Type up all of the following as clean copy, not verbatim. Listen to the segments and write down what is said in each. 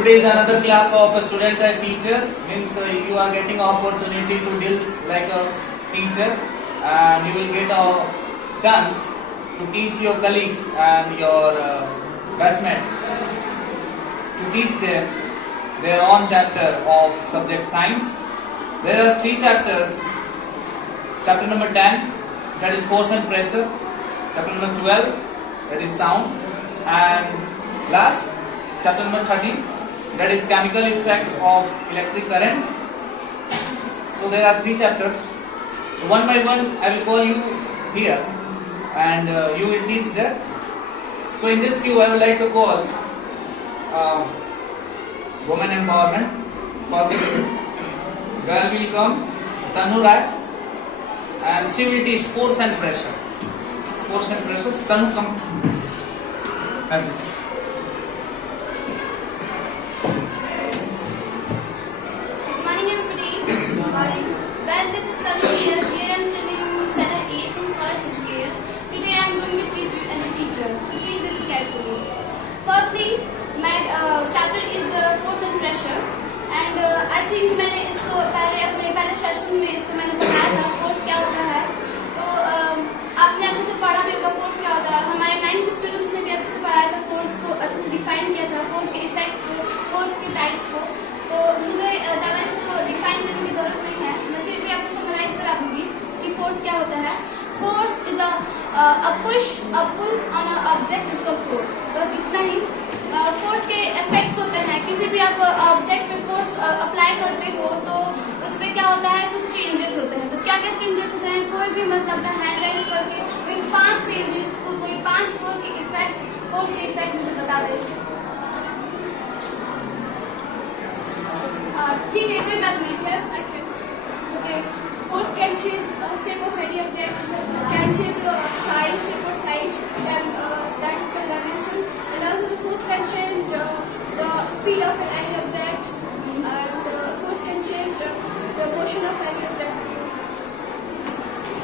Today is another class of a student and teacher. Means you are getting opportunity to deal like a teacher, and you will get a chance to teach your colleagues and your batchmates to teach them their own chapter of subject science. There are 3 chapters. Chapter number 10, that is force and pressure. Chapter number 12, that is sound. And last, chapter number 13, that is chemical effects of electric current. So there are 3 chapters. So one by one I will call you here, and you will teach that. So in this queue I would like to call women empowerment. First girl will come, Tanu Rai, and she will teach force and pressure. Force and pressure. Tanu, come. Have this. Good morning, everybody. Good morning. Well, this is Tanu here. Here I am studying Standard 8 from Scholars Educare. Today I am going to teach you as a teacher. So please listen carefully. Firstly, my chapter is force and pressure. And I think मैंने इसको पहले session में इसको मैंने पढ़ाया था force क्या होता है. तो आपने अच्छे से पढ़ा भी होगा फोर्स क्या होता है. हमारे 9th स्टूडेंट्स ने भी अच्छे से पढ़ाया था फोर्स को, अच्छे से डिफाइन किया था फोर्स के इफेक्ट्स को, फोर्स के टाइप्स को. तो मुझे ज़्यादा इसको डिफाइन करने की ज़रूरत नहीं है. मैं फिर भी आपको समराइज करा दूँगी कि फोर्स क्या होता है. Force is a push a pull on a object is called force. बस इतना ही. फोर्स के इफेक्ट्स होते हैं. किसी भी आप ऑब्जेक्ट पे फोर्स अप्लाई करते हो तो उस पर क्या होता है, कुछ चेंजेस होते हैं. तो क्या क्या चेंजेस होते हैं, कोई भी मतलब हैंड राइज करके कोई 5 चेंजेस, कोई 5 फोर्स के इफेक्ट मुझे बता दे. ठीक है, कोई बात नहीं है. Okay. Force can change shape of any object, can change size, shape or size, and that is called dimension. And also the force can change the speed of any object, and force can change the motion of any object.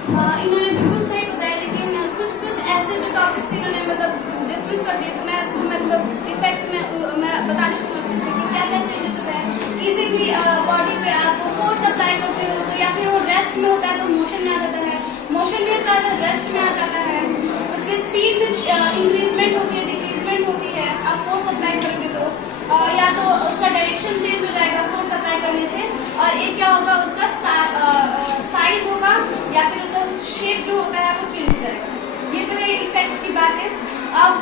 इन्होंने बिल्कुल सही बताया, लेकिन कुछ ऐसे जो topics इन्होंने मतलब डिस्कस कर दिए, तो मैं उसको मतलब इफेक्ट्स में मैं बता देती हूँ अच्छे से कि क्या क्या चेंजेस होता है. किसी भी बॉडी पे आप फोर्स अप्लाई करते हो तो या फिर वो रेस्ट में होता है तो मोशन में आ जाता है, मोशन में होता है तो रेस्ट में आ जाता है. उसके स्पीड में इंक्रीजमेंट होती है, डिक्रीजमेंट होती है. आप फोर्स अप्लाई करोगे तो या तो उसका डायरेक्शन चेंज हो जाएगा फोर्स अप्लाई करने से, और एक क्या होगा उसका साइज होगा या फिर उसका शेप जो होता है वो चेंज हो जाएगा. ये तो है इफेक्ट्स की बात है.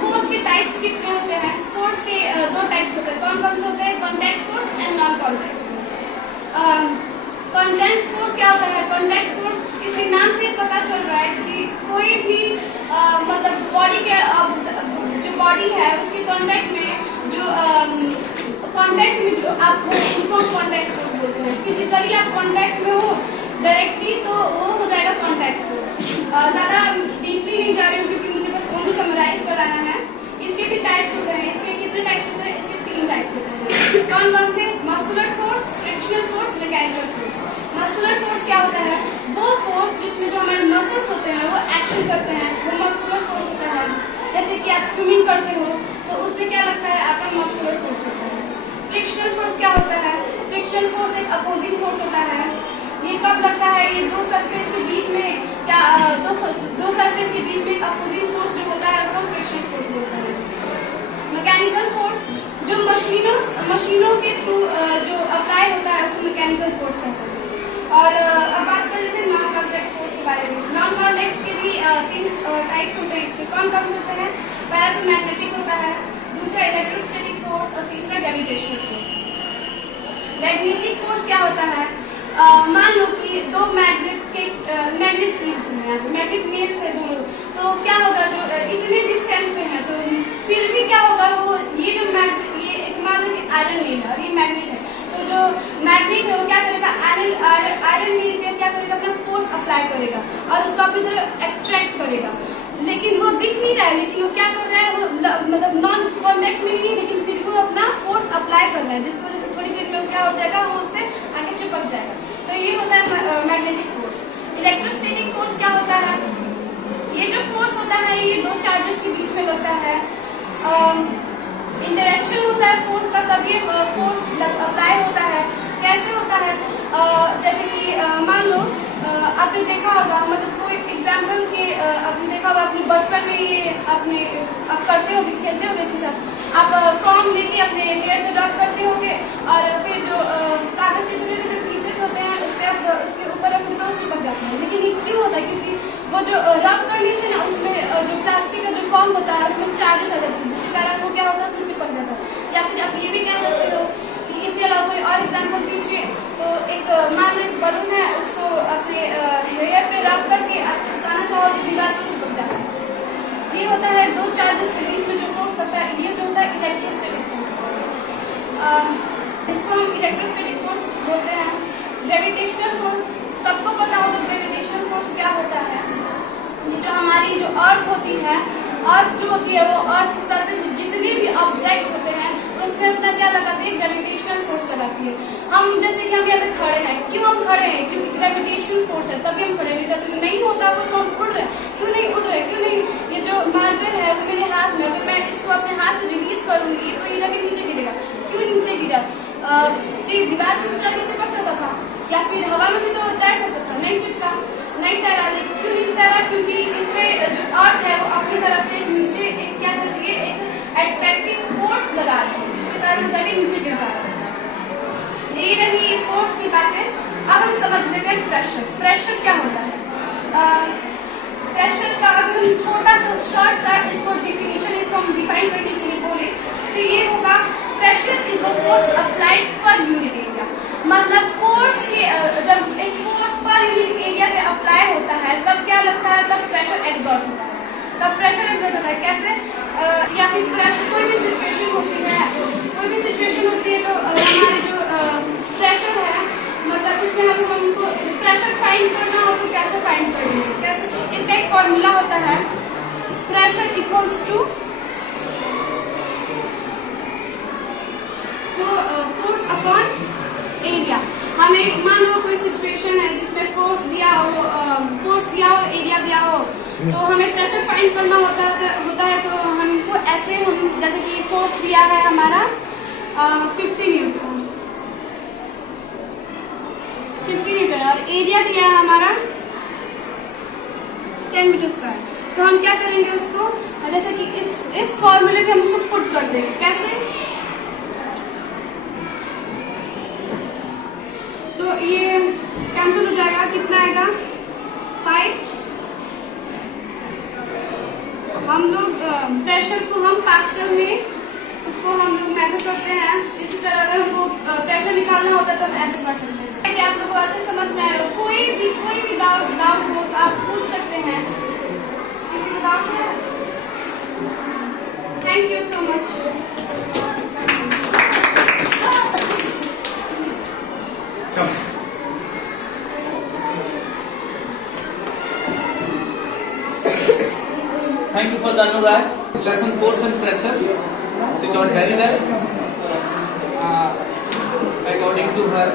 फोर्स के टाइप्स कितने होते हैं. फोर्स के 2 टाइप्स होते हैं. कौन कौन से होते हैं, contact force and non contact force. Contact force क्या होता है. कॉन्टैक्ट फोर्स इसके नाम से पता चल रहा है कि कोई भी मतलब बॉडी के जो बॉडी है उसके कॉन्टैक्ट में जो आप हो उसको हम कॉन्टैक्ट फोर्स बोलते हैं. फिजिकली आप कॉन्टैक्ट में हो डायरेक्टली तो वो हो जाएगा कॉन्टैक्ट फोर्स. ज़्यादा डीपली नहीं जा रही हूँ क्योंकि मुझे बस ओनली समराइज कराना है. इसके भी टाइप्स होते हैं. इसके कितने टाइप्स होते हैं, इसके 3 टाइप्स होते हैं. कौन कौन से. Muscular force, frictional force, mechanical force. Muscular force क्या होता है, वो फोर्स जिसमें जो हमारे मसल्स होते हैं वो एक्शन करते हैं, वो मस्कुलर फोर्स होता है. जैसे कि आप स्विमिंग करते हो तो उसमें क्या लगता है, आपका मस्कुलर फोर्स होता है. फ्रिक्शनल फोर्स क्या होता है, फ्रिक्शनल फोर्स एक अपोजिंग फोर्स होता है. ये कब लगता है, ये 2 सरफेस के बीच में क्या दो सरफेस के बीच में एक अपोजिंग फोर्स जो होता है उसको फ्रिक्शनल फोर्स बोलते हैं. मैकेनिकल फोर्स जो मशीनों के थ्रू जो अप्लाई होता है उसको मैकेनिकल फोर्स कहते हैं. और अब बात कर लेते हैं नॉन कॉन्टैक्ट फोर्स के बारे में. नॉन कॉन्टैक्ट के भी 3 टाइप्स होते हैं. इसके कौन कौन से होते हैं. पहला तो मैग्नेटिक होता है, दूसरा इलेक्ट्रोस्टैटिक फोर्स और तीसरा ग्रेविटेशनल फोर्स. मैग्नेटिक फोर्स क्या होता है, मान लो कि 2 मैग्नेट्स के मैग्नेट नील्स में मैग्नेट नील्स है दोनों, तो क्या होगा जो इतने डिस्टेंस पे है तो फिर भी क्या होगा वो ये जो मैग्नेट, ये मान लो कि आयरन नील है और ये मैग्नेट है, तो जो मैग्नेट है वो क्या करेगा, आयरन नील पे क्या करेगा, अपना फोर्स अप्लाई करेगा और उसको अपनी तरफ अट्रैक्ट करेगा. लेकिन वो दिख नहीं रहा है, लेकिन वो क्या कर रहा है, वो मतलब नॉन कॉन्टैक्ट में नहीं है लेकिन फिर वो अपना फोर्स अप्लाई कर रहा है, जिसकी वजह से थोड़ी देर में क्या हो जाएगा, वो उससे आगे चिपक जाएगा. तो ये होता है मैग्नेटिक फोर्स. इलेक्ट्रोस्टैटिक फोर्स क्या होता है, ये जो फोर्स होता है ये 2 चार्जेस के बीच में लगता है. इंटरेक्शन होता है फोर्स का, तब ये फोर्स अप्लाई होता है। कैसे होता है? जैसे कि मान लो आपने देखा होगा, मतलब कोई एग्जाम्पल के आपने देखा होगा अपने बचपन में, ये आप करते होगे, खेलते होगे इसके साथ। आप कॉम लेके अपने हेयर पे रब करते होगे और फिर जो कागज के छोटे छोटे पीसेस होते हैं उस पर आप उसके ऊपर अपने दो चिपक जाते हैं। लेकिन ये क्यों होता है? क्योंकि वो जो रब करने से ना उसमें जो प्लास्टिक का जो कॉम होता है उसमें चार्जेस आ जाते हैं, जिसके कारण वो क्या होता है उसमें चिपक जाता है। या फिर आप ये भी कह सकते हो कि इसके अलावा कोई और एग्जाम्पल दीजिए। तो एक मान लो एक बलून है, उसको अपने हेयर पे रब करके आप चिपकाना चाहो तो दीवार पर चिपक जाता है। ये होता है दो चार्जेस के बीच में जो फोर्स करता है, ये जो होता है इलेक्ट्रोस्टैटिक फोर्स। इसको हम इलेक्ट्रोस्टैटिक फोर्स बोलते हैं। ग्रेविटेशनल फोर्स सबको पता हो तो ग्रेविटेशनल फोर्स क्या होता है? ये जो हमारी जो अर्थ होती है, अर्थ जो होती है वो अर्थ की सरफेस में जितने भी ऑब्जेक्ट होते हैं उसमें अपना क्या लगाती है? ग्रेविटेशनल फोर्स लगाती है। हम जैसे कि हम यहाँ पे खड़े हैं, क्यों हम खड़े हैं? क्योंकि ग्रेविटेशनल फोर्स है तभी हम खड़े हैं। अगर नहीं होता वो तो हम उड़ रहे हैं। क्यों नहीं उड़ रहे? क्यों नहीं? ये जो मार्कर है वो मेरे हाथ में, अगर मैं इसको अपने हाथ से रिलीज करूंगी तो ये जाके नीचे गिरेगा। क्यों नीचे गिरा? दीवार पर जाके चिपक सकता था, या फिर हवा में भी तो तैर सकता था, नहीं चिपका, नहीं तैरा। लेकिन क्यों नहीं तैरा? क्योंकि इसमें जो अर्थ है वो अपनी तरफ से नीचे एक क्या करती है, एक एट्रैक्टिव फोर्स लगा रही है, जिसके कारण जाके नीचे गिर जा रहा है। यही रही फोर्स की बातें। अब हम समझ लेते हैं प्रेशर। प्रेशर क्या होता है? प्रेशर का अगर हम छोटा सा शॉर्ट सा इसको डिफिनेशन इसको हम डिफाइन करने के लिए बोले तो ये होगा, pressure is the force applied per unit area. मतलब फोर्स के जब एक फोर्स पर यूनिट एरिया पे अप्लाई होता है तब क्या लगता है? तब प्रेशर एक्सर्ट होता है। तब प्रेशर एक्सर्ट होता है कैसे? या फिर प्रेशर कोई भी सिचुएशन होती है, कोई भी सिचुएशन होती है तो हमारे जो प्रेशर है, मतलब उसमें हमको प्रेशर फाइंड करना हो तो कैसे फाइंड करेंगे? कैसे? इसका एक फॉर्मूला होता है, pressure equals to force upon area. हमें मान लो कोई सिचुएशन है जिसमें फोर्स दिया हो, एरिया दिया हो, तो हमें प्रेशर फाइंड करना होता है तो हमको ऐसे, हम जैसे कि फोर्स दिया है हमारा 50 न्यूटन और एरिया दिया है हमारा 10 मीटर स्क्वायर। तो हम क्या करेंगे उसको, जैसे कि इस फॉर्मूले पे हम उसको पुट कर देंगे। कैसे? तो ये कैंसिल हो जाएगा, कितना आएगा? 5। हम लोग प्रेशर को हम पास्कल में उसको हम लोग मेजर करते हैं। इसी तरह अगर हमको प्रेशर निकालना होता है तो हम ऐसे कर सकते हैं। कि आप लोगों को अच्छे समझ में आएगा। कोई भी डाउट हो तो आप पूछ सकते हैं। किसी को डाउट है? Thank you so much. Thank you for the Anurag. Lesson force and pressure. She taught very well according to her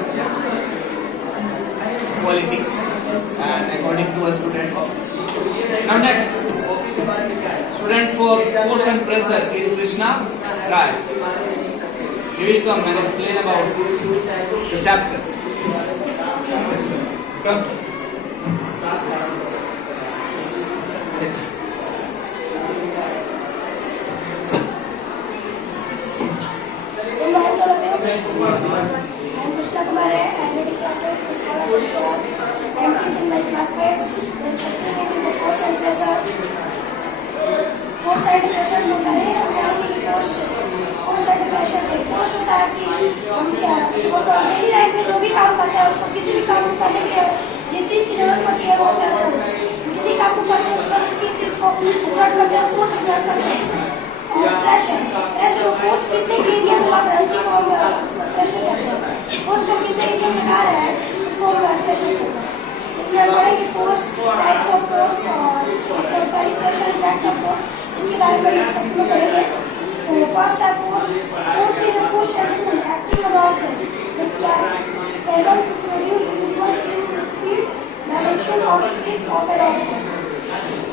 quality and according to a student. Now next, student for force and pressure is Krishna Rai. He will come and explain about the chapter. Come. I'm Krishna Kumar. I'm in class 8. I'm teaching my classmates. The chapter name is the force and pressure. Force and pressure होता है हमारी force and pressure है। force होता है कि हम क्या, वो तो डेली लाइफ में जो भी काम करते हैं उसको किसी भी काम को करने के लिए जिस चीज़ की जरूरत पड़ती है वो होता है force। किसी काम को करते हैं उस पर किस चीज़ को एक्सर्ट करते हैं, force एक्सर्ट करते हैं। और प्रेशर फोर्स कितने एरिया में लग रहा है उसको हम प्रेशर कहते हैं। फोर्स को कितने एरिया में लगा रहा है उसको हम प्रेशर कहते हैं। इसमें हम पढ़ेंगे फोर्स, टाइप्स ऑफ फोर्स और प्रेशर इफेक्ट ऑफ फोर्स, इसके बारे में सब लोग पढ़ेंगे। तो फर्स्ट है force is a push and pull acting on object able to produce visual change in speed, direction or slip of an object।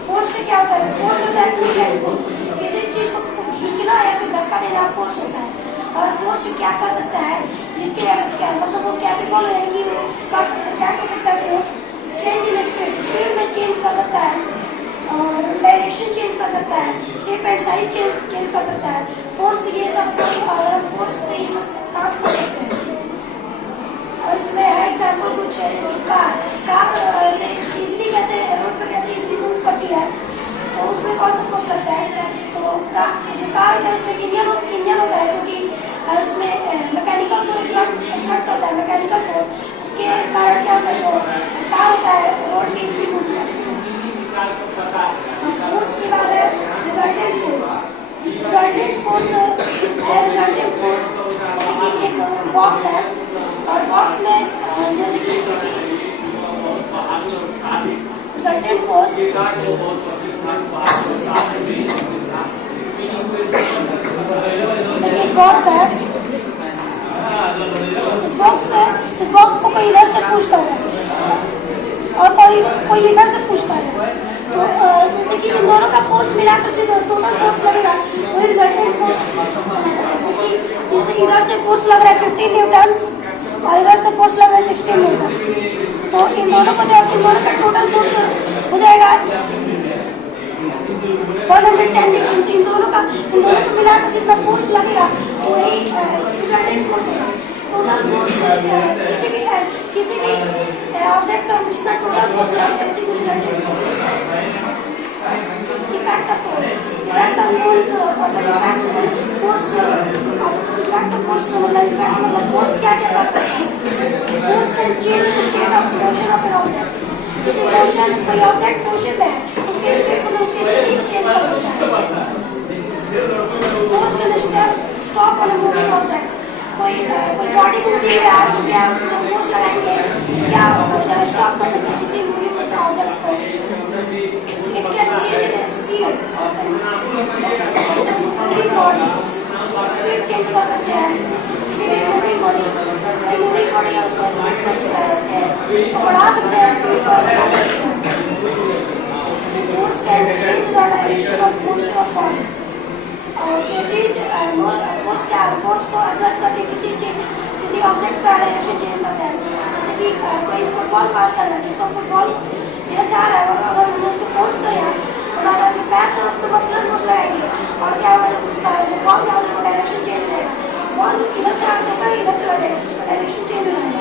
Force से क्या होता है? फोर्स होता है पुश एंड पुल, किसी चीज को खींचना या फिर धक्का देना फोर्स होता है। और फोर्स क्या कर सकता है, जिसके क्या मतलब वो कैपेबल है कि वो कर सकता है, क्या कर सकता है फोर्स, चेंज इन स्पीड में चेंज कर सकता है, और डायरेक्शन चेंज कर सकता है, शेप एंड साइज चेंज कर सकता है। फोर्स ये सब फोर्स से ये सब काम कर सकते हैं। और इसमें है एग्जाम्पल कुछ है, जैसे कार ऐसे इजीली कैसे रोड पे कैसे इजीली मूव करती है, तो उसमें कौन सा फोर्स लगता है, तो जो कार होता है उसमें इंजन होता है, जो कि उसमें मैकेनिकल फोर्स एक्सर्ट करता है, मैकेनिकल फोर्स। उसके कारण क्या होता है, जो कार होता है रोड पे इजीली मूव करता है। फोर्स के बाद है रिजल्टेंट फोर्स। रिजल्टेंट फोर्स है, रिजल्टेंट फोर्स एक बॉक्स है, और बॉक्स में जैसे कि रिजल्टेंट फोर्स एक बॉक्स है, इस बॉक्स को कोई इधर से पुश कर रहा है और कोई इधर से पुश कर रहा है, तो जैसे कि इन दोनों का फोर्स मिलाकर जो टोटल फोर्स लगेगा वही रिजल्टेंट फोर्स। जैसे इधर से फोर्स लग रहा है 15 न्यूटन और इधर से फोर्स लग रहा है 16 न्यूटन, तो इन दोनों का टोटल फोर्स हो जाएगा 110 न्यूटन। इन दोनों को मिलाकर जितना फोर्स लगेगा वही रिजल्टेंट फोर्स होगा। टोटल फोर्स किसी भी ऑब्जेक्ट पर जितना टोटल फोर्स लगता है उसी को रिजल्टेंट फोर्स होता है। इफेक्ट ऑफ फोर्स मतलब फोर्स क्या क्या कर सकता है। Force can change the state of motion of an object. किसी कोई ऑब्जेक्ट मोशन में है, उसके स्टेट को उसकी स्थिति को चेंज कर सकता है। Force can stop on a moving object. कोई बॉडी मूव ले रहा है तो क्या उसको फोर्स लगाएंगे, क्या वो जगह स्टॉप कर सकते हैं किसी मूविंग ऑब्जेक्ट को। It can change the speed of an body, speed change कर सकते हैं किसी भी मूविंग बॉडी है उसको स्पीड को बढ़ा सकते हैं, स्पीड को बढ़ा सकते हैं। Force can change the direction of motion of body. और ये चीज फोर्स क्या है, फोर्स को एक्सर्ट करके किसी ऑब्जेक्ट का डायरेक्शन चेंज कर सकते हैं। जैसे कि कोई फुटबॉल पास कर रहा है, जिसको फुटबॉल इधर से आ रहा है, अगर हमने उसको फोर्स किया तो हमारा जो पैर से उस पर मस्कुलर फोर्स लगाएंगे और क्या होगा, जब उसका जो बॉल क्या होगा डायरेक्शन चेंज हो जाएगा। बॉल जो इधर से आता है इधर चला जाएगा, उसका डायरेक्शन चेंज हो जाएगा।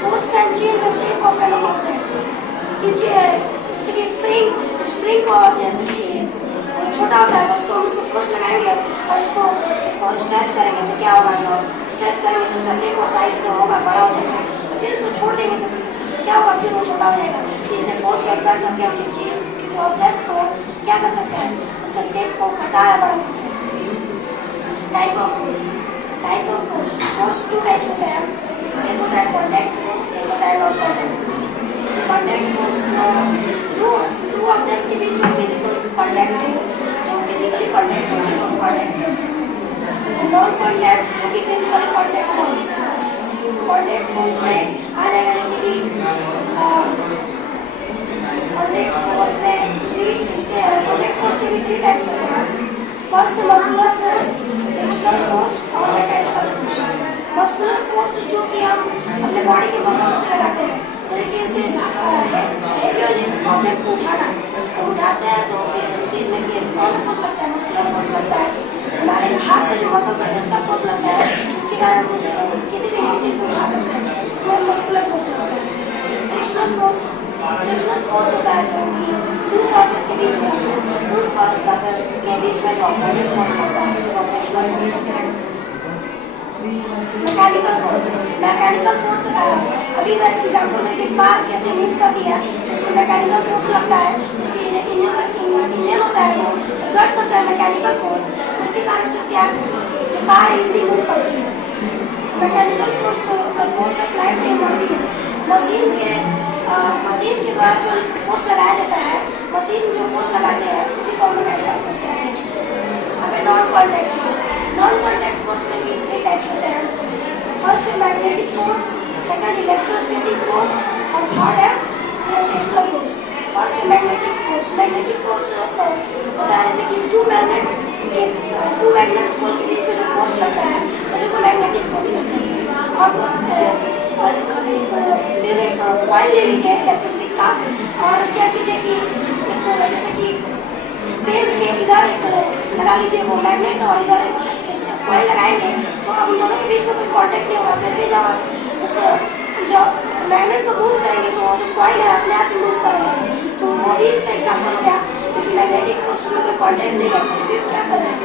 Force can change the shape of an object. जैसे कि स्प्रिंग को जैसे कि छोटा होता है, उसको फोर्स लगाएंगे और इसको स्ट्रेच करेंगे तो क्या होगा, जो स्ट्रेच करेंगे तो उसका शेप और साइज जो होगा बड़ा हो जाएगा। फिर इसको छोड़ देंगे तो क्या होगा, फिर वो छोटा हो जाएगा। इससे फोर्स को एक्सर्ट करके हम किसी ऑब्जेक्ट को क्या कर सकते हैं, उसका शेप को घटाया बढ़ा सकते हैं। Type of force two types होते हैं। एक होता है कॉन्टैक्ट फोर्स, एक होता है non contact force. Contact force जो दो ऑब्जेक्ट के बीच में फिजिकल कॉन्टैक्ट है, जो फिजिकली कॉन्टैक्ट फोर्स है, कॉन्टैक्ट फोर्स। नॉन कॉन्टैक्ट जो कि फिजिकली कॉन्टैक्ट है, कॉन्टैक्ट फोर्स में आ जाएगा। जैसे कि कॉन्टैक्ट फोर्स में कॉन्टैक्ट फोर्स के भी 3 टाइप्स होते हैं। First muscular force, frictional force और मैकेनिकल फोर्स। मस्कुलर फोर्स जो कि हम अपने बॉडी के मसल से लगाते हैं, तरीके से ऑब्जेक्ट को उठाते हैं तो इस चीज में कौन सा फोर्स लगता है, मस्कुलर फोर्स लगता है। हमारे हाथ में जो मसल है उसका फोर्स लगता है, उसके कारण किसी भी चीज को उठा सकते हैं, उसमें मस्कुलर फोर्स लगता है। फ्रिक्शनल फोर्स होता है जो कि टू सरफेस के बीच में होता है, टू सरफेस के बीच में जो ऑपोजिट फोर्स लगता है उसको फ्रिक्शनल फोर्स लगता है। मैकेनिकल फोर्स अभी एग्जाम्पल में कि कार कैसे मूव करती है, उसमें मैकेनिकल फोर्स लगता है, उसके इंजन होता है वो एक्सर्ट करता है मैकेनिकल फोर्स, उसके कारण जो क्या कार इजीली मूव करती है। Mechanical force applied by machine के द्वारा जो फोर्स लगाया जाता है, मशीन जो फोर्स लगाते हैं उसी को मैकेनिकल फोर्स कहते हैं। हमें नॉन कॉन्टैक्ट फोर्स में भी 3 टाइप्स होते हैं। फर्स्ट है magnetic force, second electrostatic force और थर्ड है ग्रेविटेशनल फोर्स। फर्स्ट है मैग्नेटिक फोर्स होता है जैसे कि 2 मैग्नेट्स उसको इस पे जो फोर्स लगता है उसी को मैग्नेटिक फोर्स कहते हैं। और फिर एक कॉइल ले लीजिए या फिर सिक्का, और क्या कीजिए कि एक जैसे कि बेस के इधर एक लगा लीजिए वो मैग्नेट, और इधर कॉइल लगाएंगे तो अब उन दोनों के बीच में कोई कॉन्टेक्ट नहीं होगा। फिर भी जब आप उस जो मैग्नेट को मूव करेंगे तो जो कॉइल है अपने आप मूव करेगा। तो वो भी इसका एग्जाम्पल हो गया, क्योंकि मैग्नेटिक फोर्स में कोई कॉन्टेक्ट नहीं है, फिर भी क्या कर रहे हैं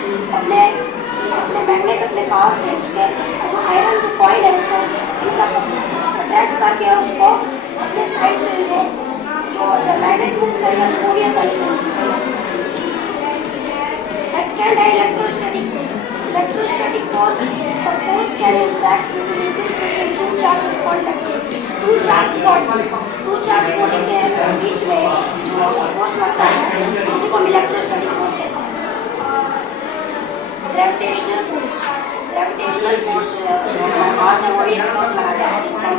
अपने मैग्नेट अपने पावर से उसके जो आयरन जो कॉइल है उसको अट्रैक्ट करके और उसको अपने साइड से जो जब मैग्नेट मूव करेगा तो वो भी आसानी से मूव करेगा। सेकंड है electrostatic force. Electrostatic force the force can interact between two charges contact, two charge body के बीच में जो फोर्स लगता है उसी को हम इलेक्ट्रोस्टैटिक फोर्स कहते हैं। ग्रेविटेशनल फोर्स जो हमारा अर्थ है वो भी एक फोर्स लगाता है जिसका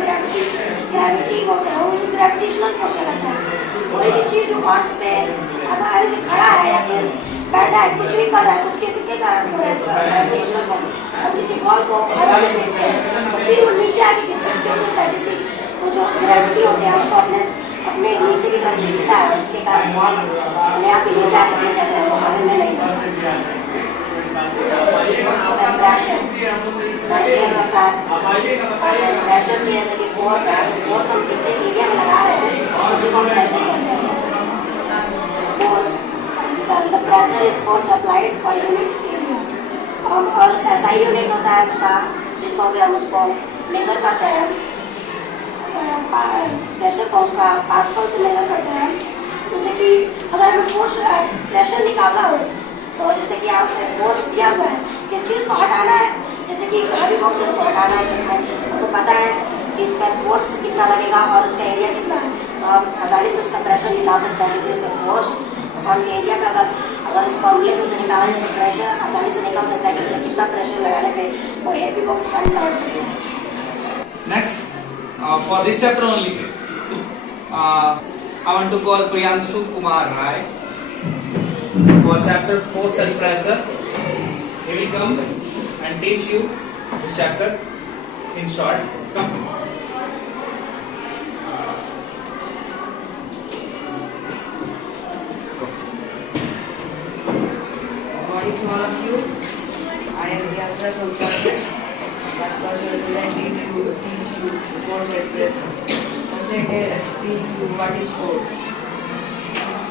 ग्रेविटी बोलते हैं, वो ग्रेविटेशनल फोर्स लगाता है। कोई भी चीज जो अर्थ पे आसानी से खड़ा है या फिर बैठा है, कुछ भी कर रहा है तो उसके सिक्के कारण ग्रेविटेशनल फोर्स। हम किसी बॉल को हवा में फेंकते हैं तो फिर वो नीचे आके गिरता है, क्योंकि वो जो ग्रेविटी होते हैं उसको अपने नीचे की तरफ खींचता है, और इसके कारण बॉल अपने आप ही नीचे आके गिर जाता है, वो हवा में नहीं जाता। प्रेशर की जैसे कि फोर्स है, फोर्स हम कितने एरिया में लगा रहे हैं उसी को हम प्रेशर कहते हैं। Force the pressure is force applied per unit area, और ऐसा ही यूनिट होता है उसका जिसको कि हम उसको मेजर करते हैं, प्रेशर को उसका पास्कल से मेजर करते हैं। जैसे कि अगर हमें फोर्स प्रेशर निकालना हो तो जैसे कि आपने फोर्स दिया हुआ है, किस चीज़ को हटाना है, जैसे कि हैवी बॉक्स है उसको हटाना है, जिसमें आपको पता है कि इस पर फोर्स कितना लगेगा और उसका एरिया कितना है, तो आप आसानी से उसका प्रेशर निकाल सकते हैं, क्योंकि इसमें फोर्स और एरिया का अगर इसको अगले को से निकाला जाए तो प्रेशर आसानी से निकल सकता है कि इसमें कितना प्रेशर लगाने पे वो हैवी बॉक्स आसानी से हट सकता है। Next, for this chapter only, I want to call Priyanshu Kumar Rai for chapter 4 cell pressure. He will come and teach you this chapter in short. Come. Good morning to all of you. I am Priyanshu from Chhattisgarh. First person will directly to teach you force and pressure. First I teach you what is force.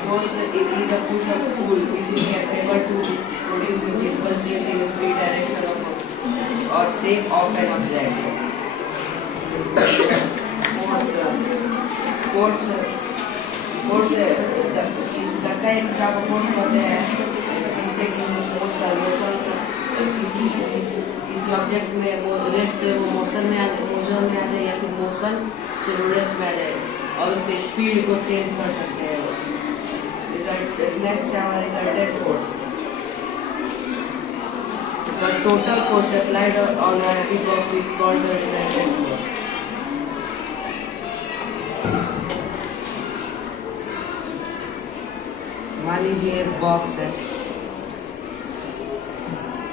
Force is a push or pull which is able to produce a visible change in speed, direction of or shape of an object. Force इस धक्का एक हिसाब का force होते हैं जिससे कि किसी ऑब्जेक्ट में वो रेस्ट से वो मोशन में आ जाए या फिर मोशन से वो रेस्ट में आ जाए और उसके स्पीड को चेंज कर सकते हैं। नेक्स्ट है हमारा resultant force. The total force applied on a heavy box is called the resultant force. मान लीजिए एक बॉक्स है,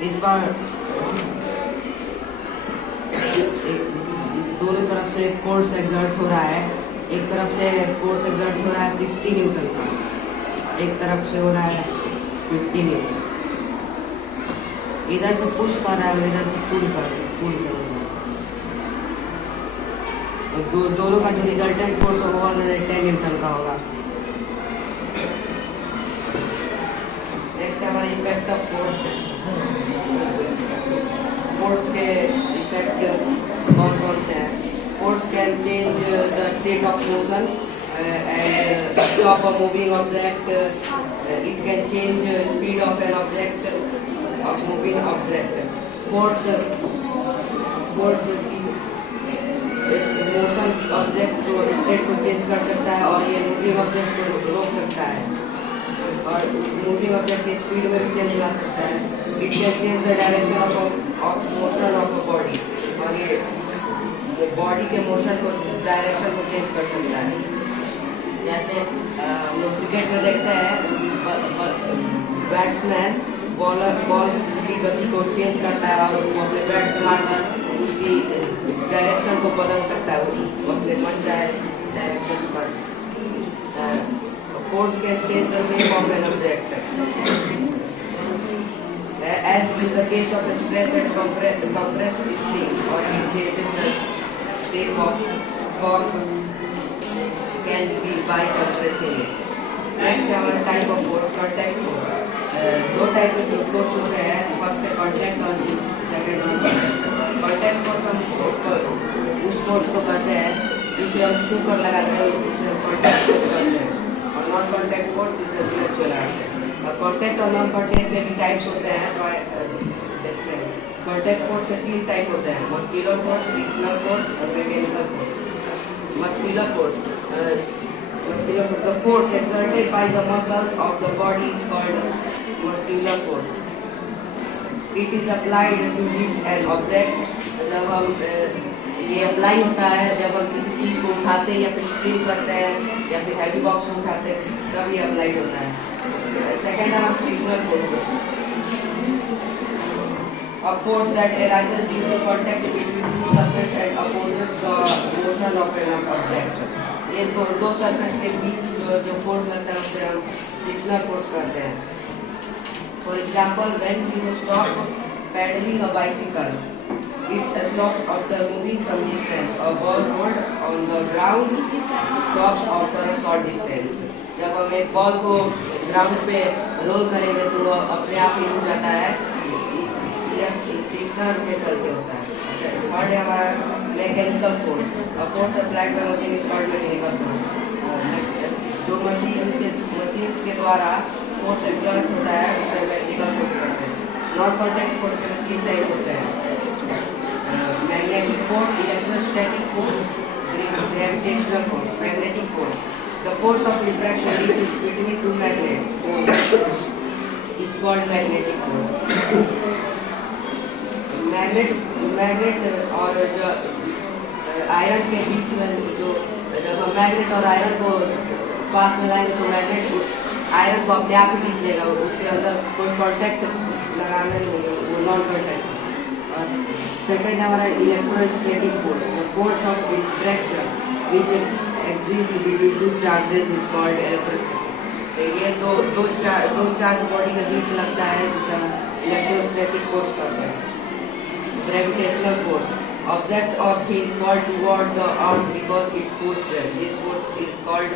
इस बार दोनों तरफ से फोर्स एक्सर्ट हो रहा है। एक तरफ से फोर्स एक्सर्ट हो रहा है 60 न्यूटन का, एक तरफ से हो रहा है 50 न्यूटन। इधर से पुश कर रहा है और इधर से पुल कर रहा है, तो दोनों का जो रिजल्टेंट फोर्स होगा 110 न्यूटन का होगा। नेक्स्ट हमारा इफेक्ट ऑफ फोर्स। फोर्स के इफेक्ट कौन कौन से हैं? Force can change the state of motion and stop a moving object. It can change speed of an object, of moving object. Force motion object को state को change कर सकता है और ये मूविंग ऑब्जेक्ट को रोक सकता है और मूविंग ऑब्जेक्ट की स्पीड में भी चेंज ला सकता है। It can change the direction of motion of a body, और ये बॉडी के मोशन को डायरेक्शन को चेंज कर सकता है। जैसे हम लोग क्रिकेट में देखते हैं बैट्समैन बॉल की गति को चेंज करता है और वो अपने बैट से मारकर उसकी डायरेक्शन को बदल सकता है, वो अपने मन चाहे डायरेक्शन पर। फोर्स के stage the same of an object as in the case of a stretched and compressed string, or it changes the shape of cork can be by compressing it. Next, our type of force, contact force. दो type के force होते हैं, first है contact और second non contact. Contact force हम उस force को कहते हैं जिसे हम छू कर लगाते हैं, जिसे हम कॉन्टैक्ट फोर्स कहते हैं, और नॉन कॉन्टैक्ट फोर्स जिसे बिना छुए लगाते हैं। और कॉन्टैक्ट और नॉन कॉन्टैक्ट के भी टाइप्स होते हैं, तो देखते हैं। कॉन्टैक्ट फोर्स के 3 टाइप होते हैं, मस्कुलर फोर्स, फ्रिक्शनल फोर्स और mechanical force. Muscular force, the force exerted by the muscles of the body is called muscular force. It is applied to lift an object. जब हम ये apply होता है जब हम किसी चीज को उठाते हैं या फिर स्ट्रिंग करते हैं या फिर हैवी बॉक्स को उठाते हैं, तब ये अप्लाई होता है। सेकेंड है frictional force, a force that arises due to contact between two surfaces and opposes the motion of an object. ये दो सरफेस के बीच जो फोर्स लगता है उसे हम फ्रिक्शनल फोर्स कहते हैं। For example, when you stop pedalling a bicycle, it stops after moving some distance. A ball rolled on the ground stops after a short distance. जब हम एक बॉल को ग्राउंड पे रोल करेंगे तो वो अपने आप ही रुक जाता है, यह फ्रिक्शनल के चलते होता है। थर्ड है हमारा mechanical force, a force applied by machine is called mechanical force. जो मशीन्स के द्वारा फोर्स एक्सर्ट होता है उसे मैकेनिकल फोर्स कहते हैं। नॉन कॉन्टैक्ट फोर्स के 3 टाइप होते हैं, magnetic force, electrostatic force, gravitational force. Magnetic force, the force of attraction between two magnets is called magnetic force. Magnet और जो आयरन के बीच में जो जब हम मैग्नेट और आयरन को पास में लाएंगे तो मैग्नेट आयरन को अपने आप ही खींच लेगा, उसके अंदर कोई कॉन्टैक्ट लगाना नहीं होगा, वो नॉन कॉन्टैक्ट। और सेकेंड है हमारा electrostatic force, force of interaction which exist between two charges is called electrostatic. ये दो चार्ज बॉडी के बीच लगता है जिसे हम इलेक्ट्रोस्टैटिक फोर्स कहते हैं। Gravitational force, object or thing fall toward the earth because it pulls them. This force is called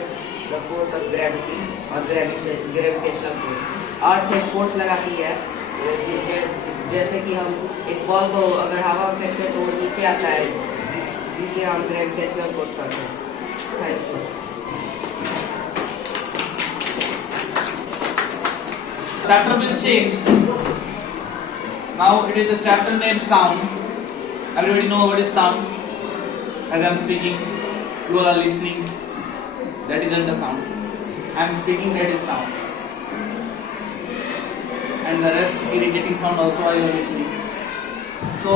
the force of gravity or gravitational force. अर्थ एक फोर्स लगाती है, जैसे कि हम एक बॉल को अगर हवा में फेंकते तो वो नीचे आता है, जिसे हम ग्रेविटेशनल फोर्स कहते हैं। Chapter will change. Now it is the chapter named sound. Everybody know what is sound? As I am speaking, you all are listening. That isn't the sound. I am speaking, that is sound. And the rest irritating sound also are you listening. So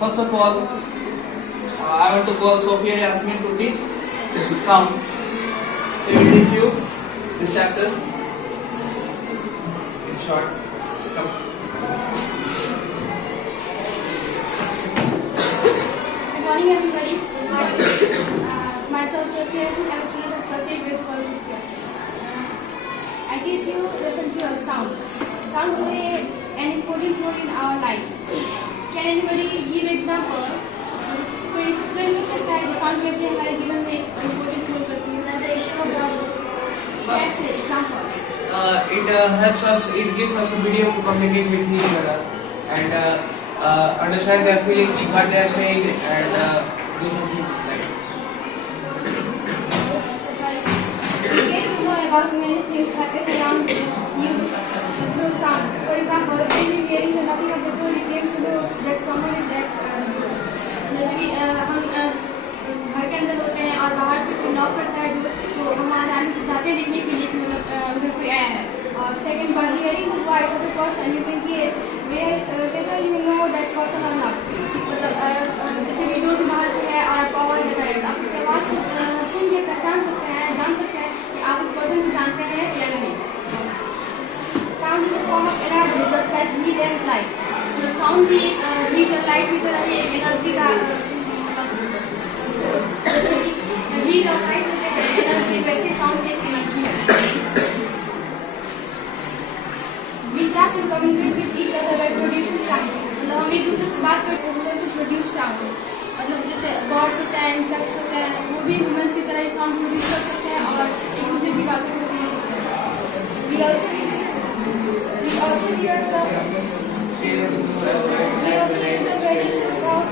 first of all, I want to call Sophia Yasmin to teach sound. So we will teach you this chapter in short. Come. Good morning, everybody. Myself Sophia Yasmin. I'm a student of First Aid Base College here. I teach you lesson 2 of sound. Sound play an important role in our life. Can anybody give example? कोई explain कर सकता है कि sound कैसे हमारे जीवन में important role करती है? कैसे example? It helps us. It gives us a medium to communicate with each other and understand their feelings, what they are saying, and do something like. You get to know about many things happen around you through sound. For example, when you're hearing the knocking of the door, you came to know that someone is that. जब हम घर के अंदर होते हैं और बाहर से कोई नॉक करता है तो हम जाते हैं देखने के लिए कि मतलब उधर कोई आया है। और second, by hearing the voice of a person, you can guess whether you know that person or not. मतलब जैसे विंडो के बाहर से है और आवाज देता है, आप उसकी आवाज सुन के पहचान सकते हैं, जान सकते हैं कि आप उस पर्सन को जानते हैं या नहीं। Sound is a form of energy, just like sound भी हीट और लाइट की तरह ही एनर्जी का हीट और लाइट एनर्जी, वैसे साउंड एक एनर्जी है। We interact and communicate with each other by producing sound. मतलब हम एक दूसरे से बात करते हैं तो प्रोड्यूस साउंड, मतलब जैसे बर्ड्स होते हैं, इंसेक्ट्स होते हैं, वो भी ह्यूमंस की तरह साउंड प्रोड्यूस कर सकते हैं और एक दूसरे की बातों को समझ सकते हैं। We also hear the variations of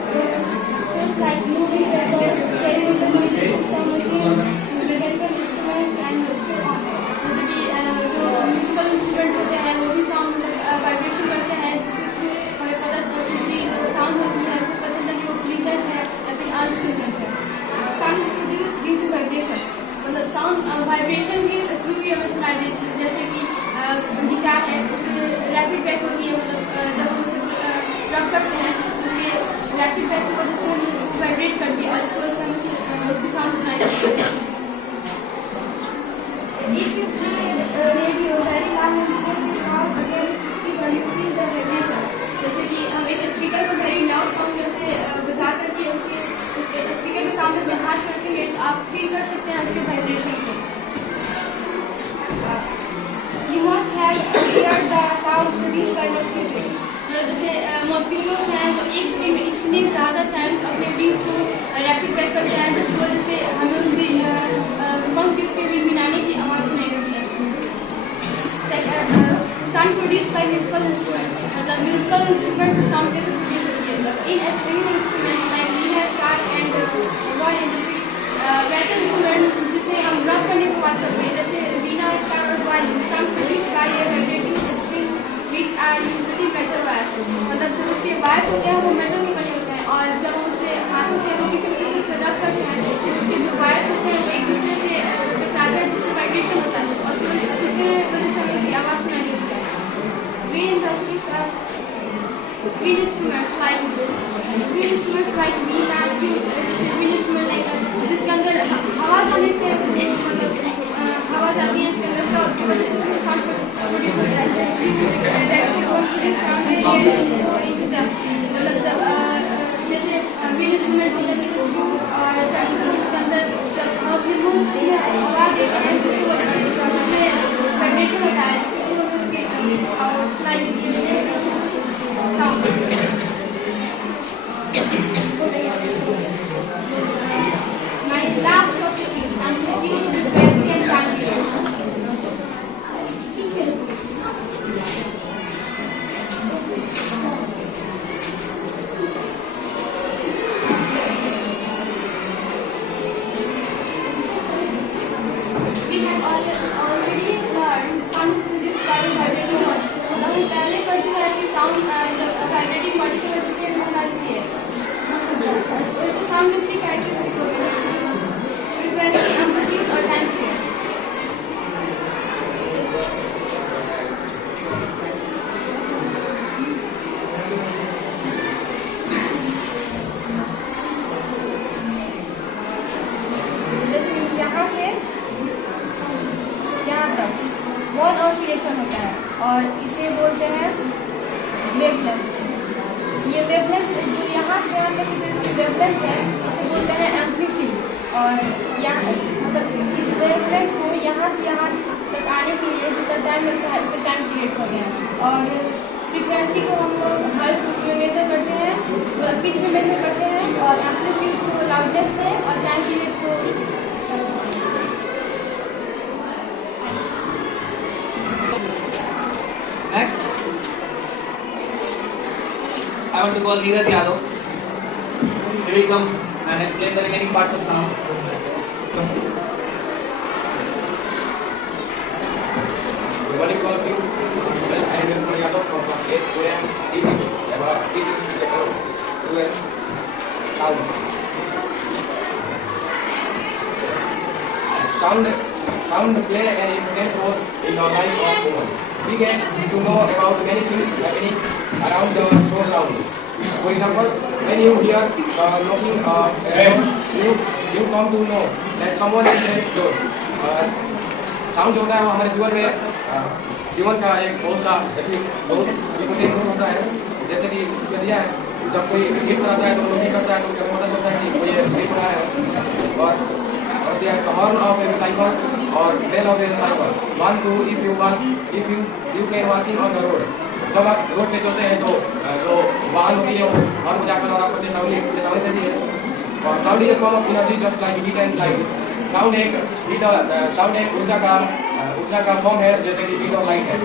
sounds like moving records, television machines, mechanical instruments and so on. जैसे कि जो म्यूजिकल इंस्ट्रूमेंट्स होते हैं वो भी साउंड वाइब्रेशन करते हैं, जिसके थ्रू हमें पता चलता है कि जो साउंड होती है उससे पता चलता है कि वो प्लीजेंट है या फिर अनप्लीजेंट है। Sound produce due to vibration, मतलब साउंड वाइब्रेशन के थ्रू भी हमें सुनाई देती है। जैसे कि गिटार है, उसमें रैपिड बैक होती है, मतलब जब हम उसे रब करते हैं तो उसके रैपिड बैक की वजह से हम वाइब्रेट करती है और इसकी वजह से हमें उसकी साउंड सुनाई देती है। If you play radio very loud and clear sound again speaker, you feel the vibration. जैसे कि हम एक स्पीकर को very loud साउंड में उसे बजा करके उसके स्पीकर के सामने में हाथ करके आप फील कर सकते हैं उसके वाइब्रेशन को। You must have heard the sound produced by mosquitoes. जैसे मॉस्किटोज हैं वो एक सेकंड में इतने ज़्यादा टाइम्स अपने विंग्स को रैपिड बैक करते हैं जिसकी वजह से हमें उनकी पंख की उसके विंग मिलाने की आवाज़ सुनाई देती है। Sound produce by musical instrument, मतलब म्यूजिकल इंस्ट्रूमेंट से साउंड कैसे प्रोड्यूस होती है। In string instrument like Veena, star and wall industry, वैसे इंस्ट्रूमेंट जिसे हम रब करने की आवाज़ करते हैं जैसे वीणा, स्टार और violin, sound produce by vibrating strings which are usually metal wires, मतलब जो उसके वायर्स होते हैं वो मेटल के बने होते हैं और जब हम उसमें हाथों से रोटी के वजह से उस पर रब करते हैं तो उसके जो वायर्स होते हैं वो एक दूसरे से टकराते हैं जिससे वाइब्रेशन होता है और फिर उसके वजह से हमें उसकी आवाज़ सुनाई देती है। Wind industries are wind instruments like Veena, wind instrument like जिसके अंदर हवा जाने से मतलब हवा जाती है उसके अंदर का उसकी वजह से उसमें साउंड प्रोड्यूस होता है। मतलब जब जैसे विंड इंस्ट्रूमेंट्स होते हैं जैसे ट्यूब और सैक्सोफोन के अंदर जब हवा फिर हवा देते हैं जिसकी वजह से वाइब्रेशन होता है जिसकी और सुनाई देती है। My last topic is amplitude, frequency and time duration. We have already learned sound is produced by vibrating body. मतलब हम पहले पढ़ चुके हैं कि साउंड वाइब्रेटिंग बॉडी की वजह से सुनाई है। तो इसके साउंड में 3 कैरेक्टरिस्टिक होते हैं, फ्रीक्वेंसी, एम्पलीट्यूड और टाइम पीरियड। जैसे यहाँ से यहाँ तक बहुत ऑसिलेशन होता है और इसे बोलते हैं वेवलेंथ। ये वेवलेंथ जो यहाँ से यहाँ तक जो इसकी वेवलेंथ है इसे बोलते हैं एम्पलीट्यूड और यहाँ मतलब इस वेवलेंथ को यहाँ से यहाँ तक आने के लिए जितना टाइम लगता है उसे टाइम पीरियड कहते हैं। और फ्रीक्वेंसी को हम लोग हर्ट्ज में मेजर करते हैं, पिच में मेजर करते हैं और एम्पलीट्यूड को लाउडनेस में और टाइम पीरियड को Next, I want to call Neeraj Yadav. He will come and explain the remaining parts of sound. Good morning, all of you. Well, I am Neeraj Yadav from class 8 where I am teaching about sound. Sound play an important role in our life of humans. We get to know about many things happening around the sound. For example, when you hear knocking, you come to know that someone is at the door. Sound जो होता है वो हमारे जीवन का एक बहुत important role होता है। जैसे कि क्या है, जब कोई हिट कराता है तो नोटिस करता है तो उसका पता चलता है कि कोई हिट हो रहा है। और दिया है हॉर्न ऑफ ए साइकिल और bell of a cycle. 1 2 if you can walking on the road. जब आप रोड पे चलते हैं तो जो वाहन होती है वो हॉर्न बजाकर और आपको चेतावनी देती है। और sound is a form of energy just like heat and light. Sound एक ऊर्जा का फॉर्म है जैसे कि हीट और लाइट है।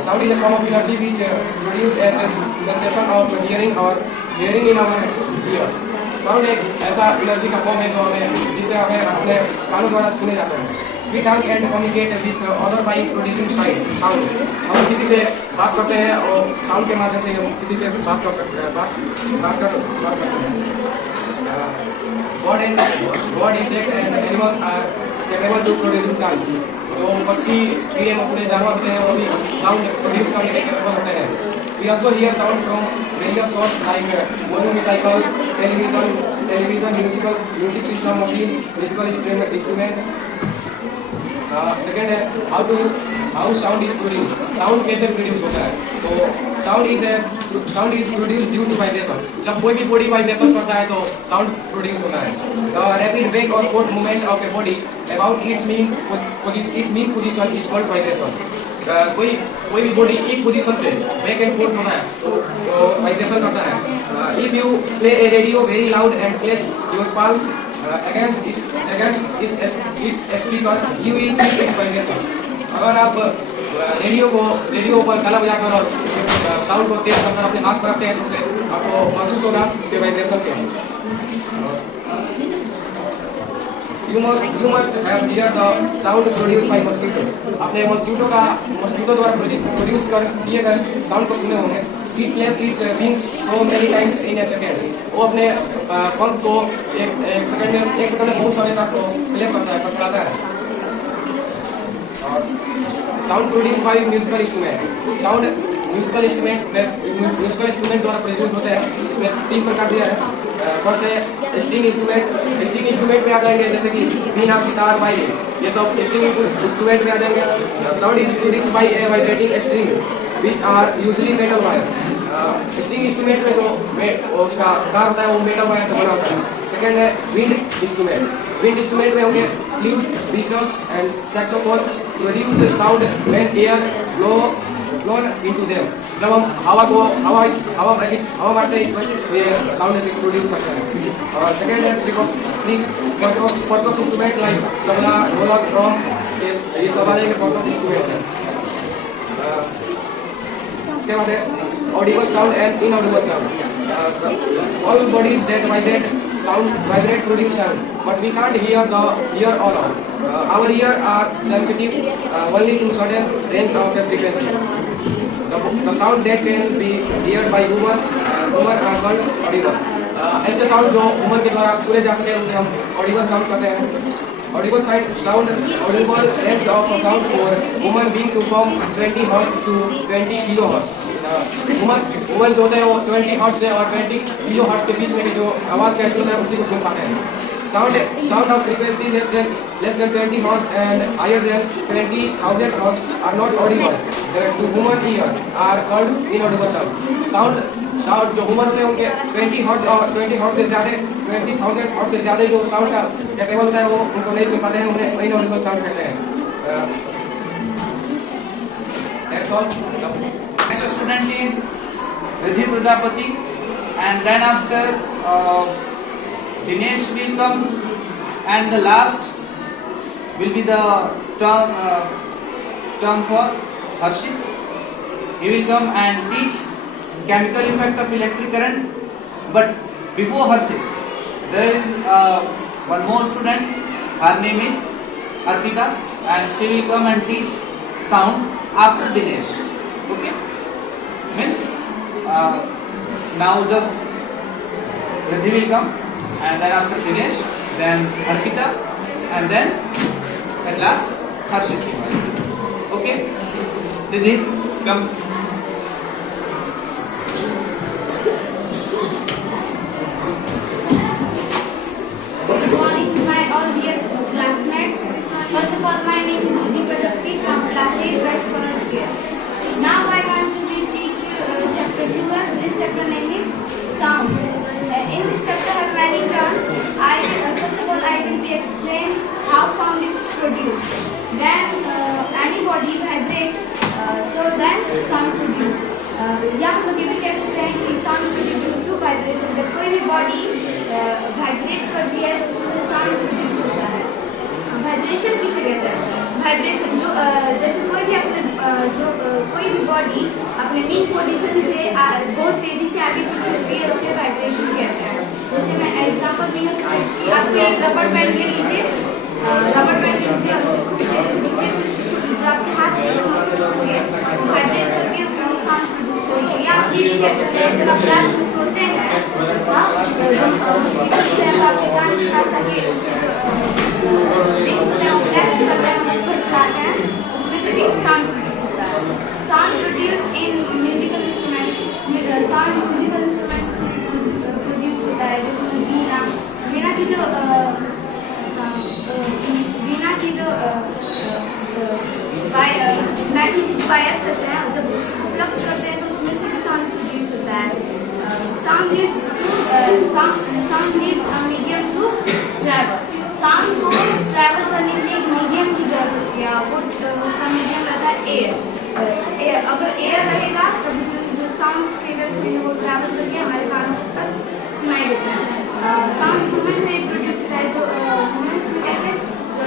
Sound is a form of energy which produce a sensation of hearing in our ears. Sound एक ऐसा एनर्जी का फॉर्म है जो जिससे हमें अपने कानों द्वारा सुने जाते हैं। We talk and communicate with other by producing sound. हम किसी से बात करते हैं और साउंड के माध्यम से हम किसी से बात कर सकते हैं। Bird, insect and animals are capable to produce sound. जो पक्षी कीड़े मकोड़े जानवर होते हैं वो भी साउंड प्रोड्यूस करने के कैपेबल होते हैं। We also hear sound from various sources like motorcycle, television, music system, machine, musical instrument. Second है how sound is produce. Sound कैसे प्रोड्यूस होता है? तो sound is produce due to vibration. जब कोई भी बॉडी वाइब्रेशन करता है तो साउंड प्रोड्यूस होता है। द रैपिड ब्रेक और fourth movement of a body about it's mean position is called vibration. कोई भी बॉडी एक पोजीशन से बैक एंड फोर्थ होता है तो वाइब्रेशन करता है। If you play A radio very loud and place your palm against its speaker, you will feel its vibration. अगर आप रेडियो पर ताला बजाकर और साउंड को तेज करकर अपने हाथ पर रखते हैं तो उसे आपको महसूस होगा कि वाइब्रेशन क्या है। You must have heard the sound produced by mosquito. आपने मस्कीटो द्वारा प्रोड्यूस किए गए साउंड को सुने होंगे। It claps its wing so many times in a second. वो अपने पंख को एक सेकंड में बहुत समय तक क्लैप करता है, फड़फड़ाता है। Sound produce by musical instrument. Sound musical instrument द्वारा प्रोड्यूस होते हैं। इसमें 3 प्रकार दिया है। फर्स्ट है स्ट्रिंग इंस्ट्रूमेंट में आ जाएंगे जैसे कि वीणा, सितार, वायलिन, ये सब स्ट्रिंग इंस्ट्रूमेंट में आ जाएंगे। Sound is produce by A vibrating string which are usually metal wire. String instrument में जो उसका तार होता है वो मेटल वायर से बना होता है। सेकेंड है विंड इंस्ट्रूमेंट में होंगे flute, whistles and saxophone produce sound when air blown into them. जब हम हवा मारते हैं तो ये साउंड प्रोड्यूस करते हैं। और सेकेंड है परकस इंस्ट्रूमेंट लाइक तबला, ढोलक, ड्रम, ये सब वाले परकस इंस्ट्रूमेंट हैं। उसके बाद है Audible sound and inaudible sound. All bodies that vibrate produce sound, but we can't hear all out. Our ear are sensitive only to certain range of frequency. The sound that can be heard by human are called audible. ऐसे sound जो human के द्वारा सुने जा सके उसे हम Audible sound कहते हैं। Audible range of sound for human being to from 20 Hz to 20 kHz. Human जो होते हैं वो 20 Hz से और 20 kHz के बीच में जो आवाज़ कहते हैं उसी को सुन पाते हैं। Sound of frequency less than 20 Hz and higher than 20,000 Hz are not audible. To human ear are called inaudible sound. Sound जो ह्यूमन होते हैं उनके 20 Hz और 20 Hz से ज़्यादा 20,000 Hz से ज़्यादा जो साउंड का कैपेबल होता है वो उनको नहीं सुन पाते हैं, उन्हें इनऑडिबल साउंड कहते हैं। That's all. Next student is Riddhi Prajapati, and then after Dinesh will come, and the last will be the term for Harshit. He will come and teach chemical effect of electric current. But before Harshit, there is one more student. Her name is Arpita, and she will come and teach sound after Dinesh. Okay? Means now just Riddhi will come, and then after Dinesh, then Arpita, and then at last Harshit. Okay? Riddhi, come. Good morning, my all dear classmates. First of all, my name is Riddhi Prajapati from class 8 West College. Now I want to teach chapter 2. This chapter name is sound. In this chapter, I have many terms. First of all, I will be explain how sound is produced. Then any body vibrates, so then sound produced. यहाँ पर given explain कि sound produced due to vibration. जब कोई भी body vibrate करती है तो उसमें sound produce होता है. Vibration किसे कहते हैं? Vibration जो जैसे कोई भी अपने कोई भी बॉडी अपने मेन पोजीशन से बहुत तेजी से आगे पीछे होती है उसे वाइब्रेशन कहते हैं. जैसे मैं एग्जांपल दी हूँ कि आपको एक रबर बैंड ले लीजिए, रबर बैंड ले लीजिए और कुछ तेजी से नीचे जो आपके हाथ में जो मसल्स होती है वाइब्रेट करती है उसमें साउंड प्रोड्यूस होती है. या आप ये कह सकते हैं जब आप रात में सोते हैं जब आपके कान के पास आके sound produced होता है. Sound produced in musical instrument. Sound musical instrument produced होता है. जैसे वीणा की जो मैग्नेटिक वायर्स होते हैं जब प्लग करते हैं तो उसमें से भी साउंड प्रोड्यूस होता है. Sound needs a medium to travel. Sound को ट्रैवल करने के लिए एक मीडियम की जरूरत होती है. वो उसका मीडियम रहता है एयर. अगर एयर रहेगा तो उसमें जो साउंड स्पीकर से वो ट्रैवल करके हमारे कानों तक सुनाई देता है. साउंड वुमेन से प्रोड्यूस होता है. जो वुमेन्स में कैसे जो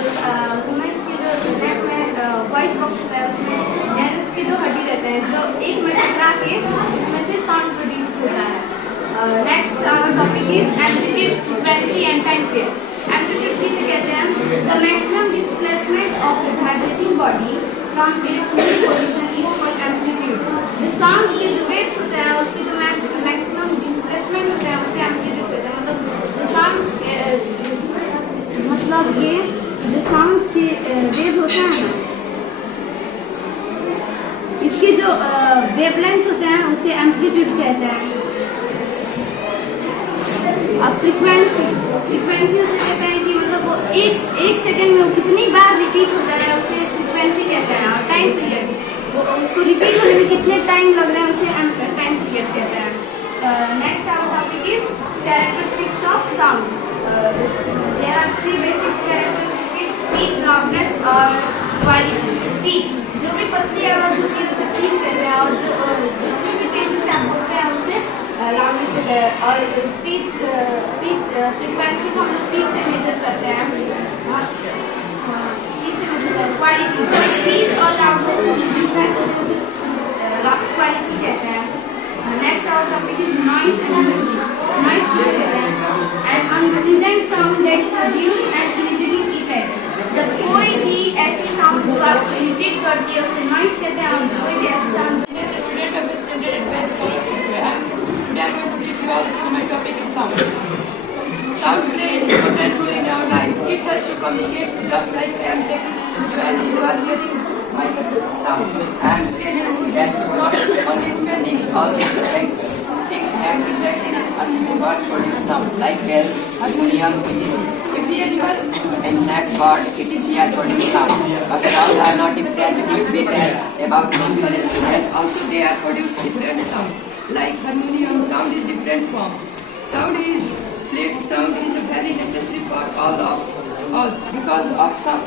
वुमेन्स की जो नेक में वॉइस बॉक्स होता है उसमें लैरिंक्स की दो हड्डी रहते हैं जो एक में टकरा के उसमें से साउंड प्रोड्यूस होता है. Next our topic is amplitude, frequency and time period. Amplitude किसे कहते हैं? The maximum displacement of a vibrating body from its mean position is called amplitude. जो साउंड के जो वेव्स होते हैं उसकी जो मैक्सिमम डिस्प्लेसमेंट होता है उसे एम्पलीट्यूड कहते हैं. मतलब जो साउंड मतलब ये जो साउंड के वेव होते हैं ना इसके जो वेवलेंथ होते हैं उसे एम्पलीट्यूड कहते हैं. अब फ्रीक्वेंसी उसे कहते हैं कि मतलब वो एक सेकंड में वो कितनी बार रिपीट होता है उसे फ्रीक्वेंसी कहते हैं. और टाइम पीरियड वो उसको रिपीट होने में कितने टाइम लग रहे हैं उसे टाइम पीरियड कहते हैं. Next our topic is characteristics of sound. There are 3 basic characteristics: pitch, loudness और क्वालिटी. पिच जो भी पतली आवाज होती है उसे पिच कहते हैं और जो जिसमें भी तेजी से आप बोलते हैं उसे लाउडनेस कहते हैं. और पिच फ्रीक्वेंसी को हम लोग पिच से मेजर करते हैं. पिच से मेजर करते हैं. क्वालिटी पिच और लाउडनेस में जो डिफरेंस होता है उसे क्वालिटी कहते हैं. Next our topic is noise and energy. Noise किसे कहते हैं? An unpleasant sound that is produced and irritating effect. जब कोई भी ऐसी साउंड जो आपको इरिटेट करती है उसे नॉइज कहते हैं. और कोई भी ऐसी sound my topic is sound. Sound plays an important role in our life. It helps to communicate, just like I am taking this video and you are hearing my sound. I am telling you that not only depending all these things that reflect in its what produce sound, like bell, harmonium, etc. If we animal and snack bird, etc. produce sound. But sound are not different if we tell about musical instrument. Also they are produce different sound. Like harmonium, sound is different form. Sound is very necessary for all of us because of sound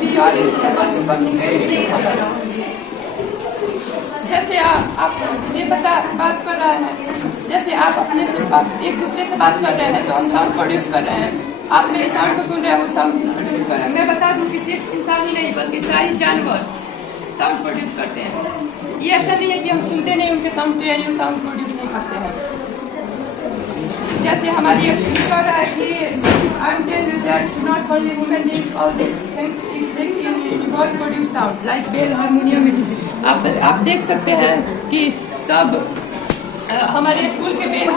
we are able to communicate with each other. जैसे आप ये बात कर रहे हैं, जैसे आप अपने से एक दूसरे से बात कर रहे हैं तो हम साउंड प्रोड्यूस कर रहे हैं. आप मेरे साउंड को सुन रहे हैं, वो साउंड प्रोड्यूस कर रहे हैं. मैं बता दूं कि सिर्फ इंसान ही नहीं बल्कि सारे जानवर साउंड प्रोड्यूस करते हैं. ये ऐसा नहीं है कि हम सुनते नहीं उनके साउंड तो यानी वो साउंड प्रोड्यूस नहीं करते हैं. जैसे हमारी एक कह रहा है कि I am tell you that not only women need all the things except in universe produce sound like bell, harmonium. आप देख सकते हैं कि सब हमारे स्कूल के बेल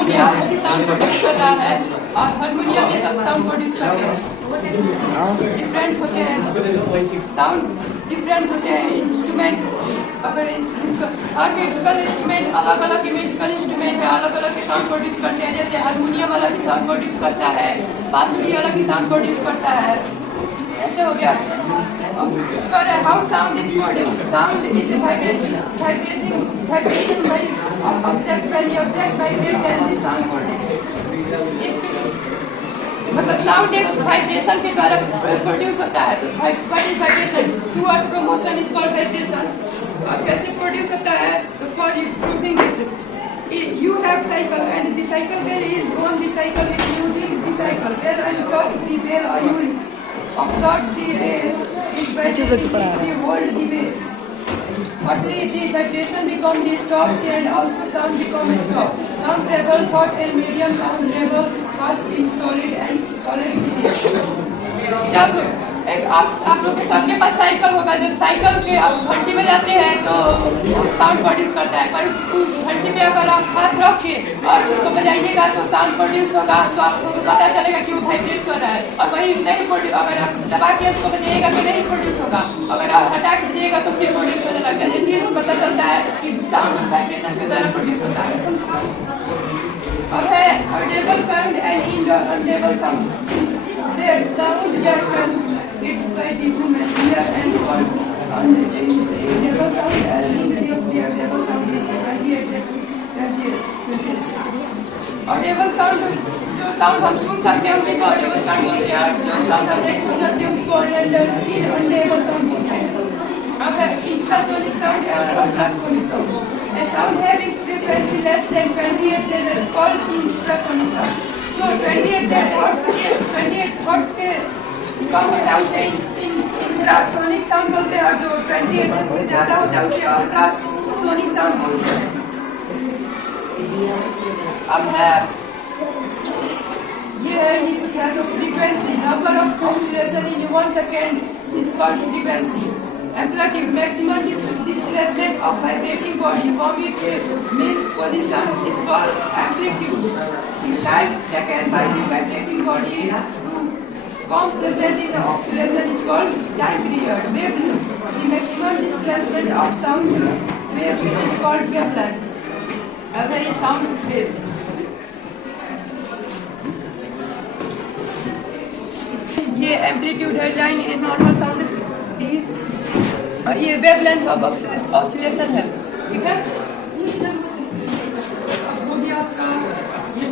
साउंड प्रोड्यूस कर रहा है और हारमोनियम ये सब साउंड प्रोड्यूस करते हैं. डिफरेंट होते हैं साउंड, डिफरेंट होते हैं इंस्ट्रूमेंट. अगर हर म्यूजिकल इंस्ट्रूमेंट अलग अलग म्यूजिकल इंस्ट्रूमेंट है, अलग अलग के साउंड प्रोड्यूस करते हैं. जैसे हारमोनियम अलग ही साउंड प्रोड्यूस करता है, बांसुरी अलग ही साउंड प्रोड्यूस करता है. ऐसे हो गया. How sound is produce. Sound is vibration object when the object vibrates then the sound produces. मतलब साउंड एक वाइब्रेशन के द्वारा प्रोड्यूस होता है तो व्हाट इज वाइब्रेशन टू और प्रोमोशन इज कॉल्ड वाइब्रेशन और कैसे प्रोड्यूस होता है तो for you proving this you have cycle and the cycle bell is on the cycle is using the cycle bell and touch the bell or you observe the bell is vibrating if you hold the bell. Firstly, the vibration become the stop and also sound become stop. Sound travel hot and medium, sound travel fast in solid and solid. जब एक आप लोग सबके पास cycle होगा जब cycle के आप घंटी में जाते हैं तो साउंड प्रोड्यूस करता है पर उस घंटी में अगर आप हाथ रख के और उसको बजाइएगा तो साउंड प्रोड्यूस होगा तो आपको पता चलेगा कि वो वाइब्रेट कर रहा है और वही नहीं प्रोड्यूस अगर आप दबा के उसको बजाइएगा तो नहीं प्रोड्यूस होगा अगर आप हटा के बजाइएगा तो फिर प्रोड्यूस होने लगता है जैसे पता चलता है कि साउंड वाइब्रेशन के द्वारा प्रोड्यूस होता है और है Audible sound and inaudible sound that sound that can get by the human ear and called audible sound as audible sound is audible sound जो साउंड हम सुन सकते हैं उसी को ऑडिबल साउंड बोलते हैं और जो साउंड हम नहीं सुन सकते उसको अनऑडिबल साउंड बोलते हैं अब है इंफ्रासोनिक साउंड और ultrasonic sound a sound having frequency less than 28 then it's called infrasonic sound जो 28 हर्ट्ज के कम होता है उसे इंफ्रासोनिक साउंड बोलते हैं और जो 28 हर्ट्ज से ज़्यादा होता है उसे अल्ट्रासोनिक साउंड बोलते हैं अब है ये है ये कुछ है तो frequency number of oscillation in 1 second is called frequency amplitude maximum displacement of vibrating body from its means position is called amplitude. In 5 seconds by the vibrating body to come present in the oscillation is called time period. Wavelength. The maximum displacement of sound wave is called wavelength. अब है ये sound wave. ये amplitude है line ये normal sound और ये wavelength of oscillation है ठीक है अब हो गया आपका ये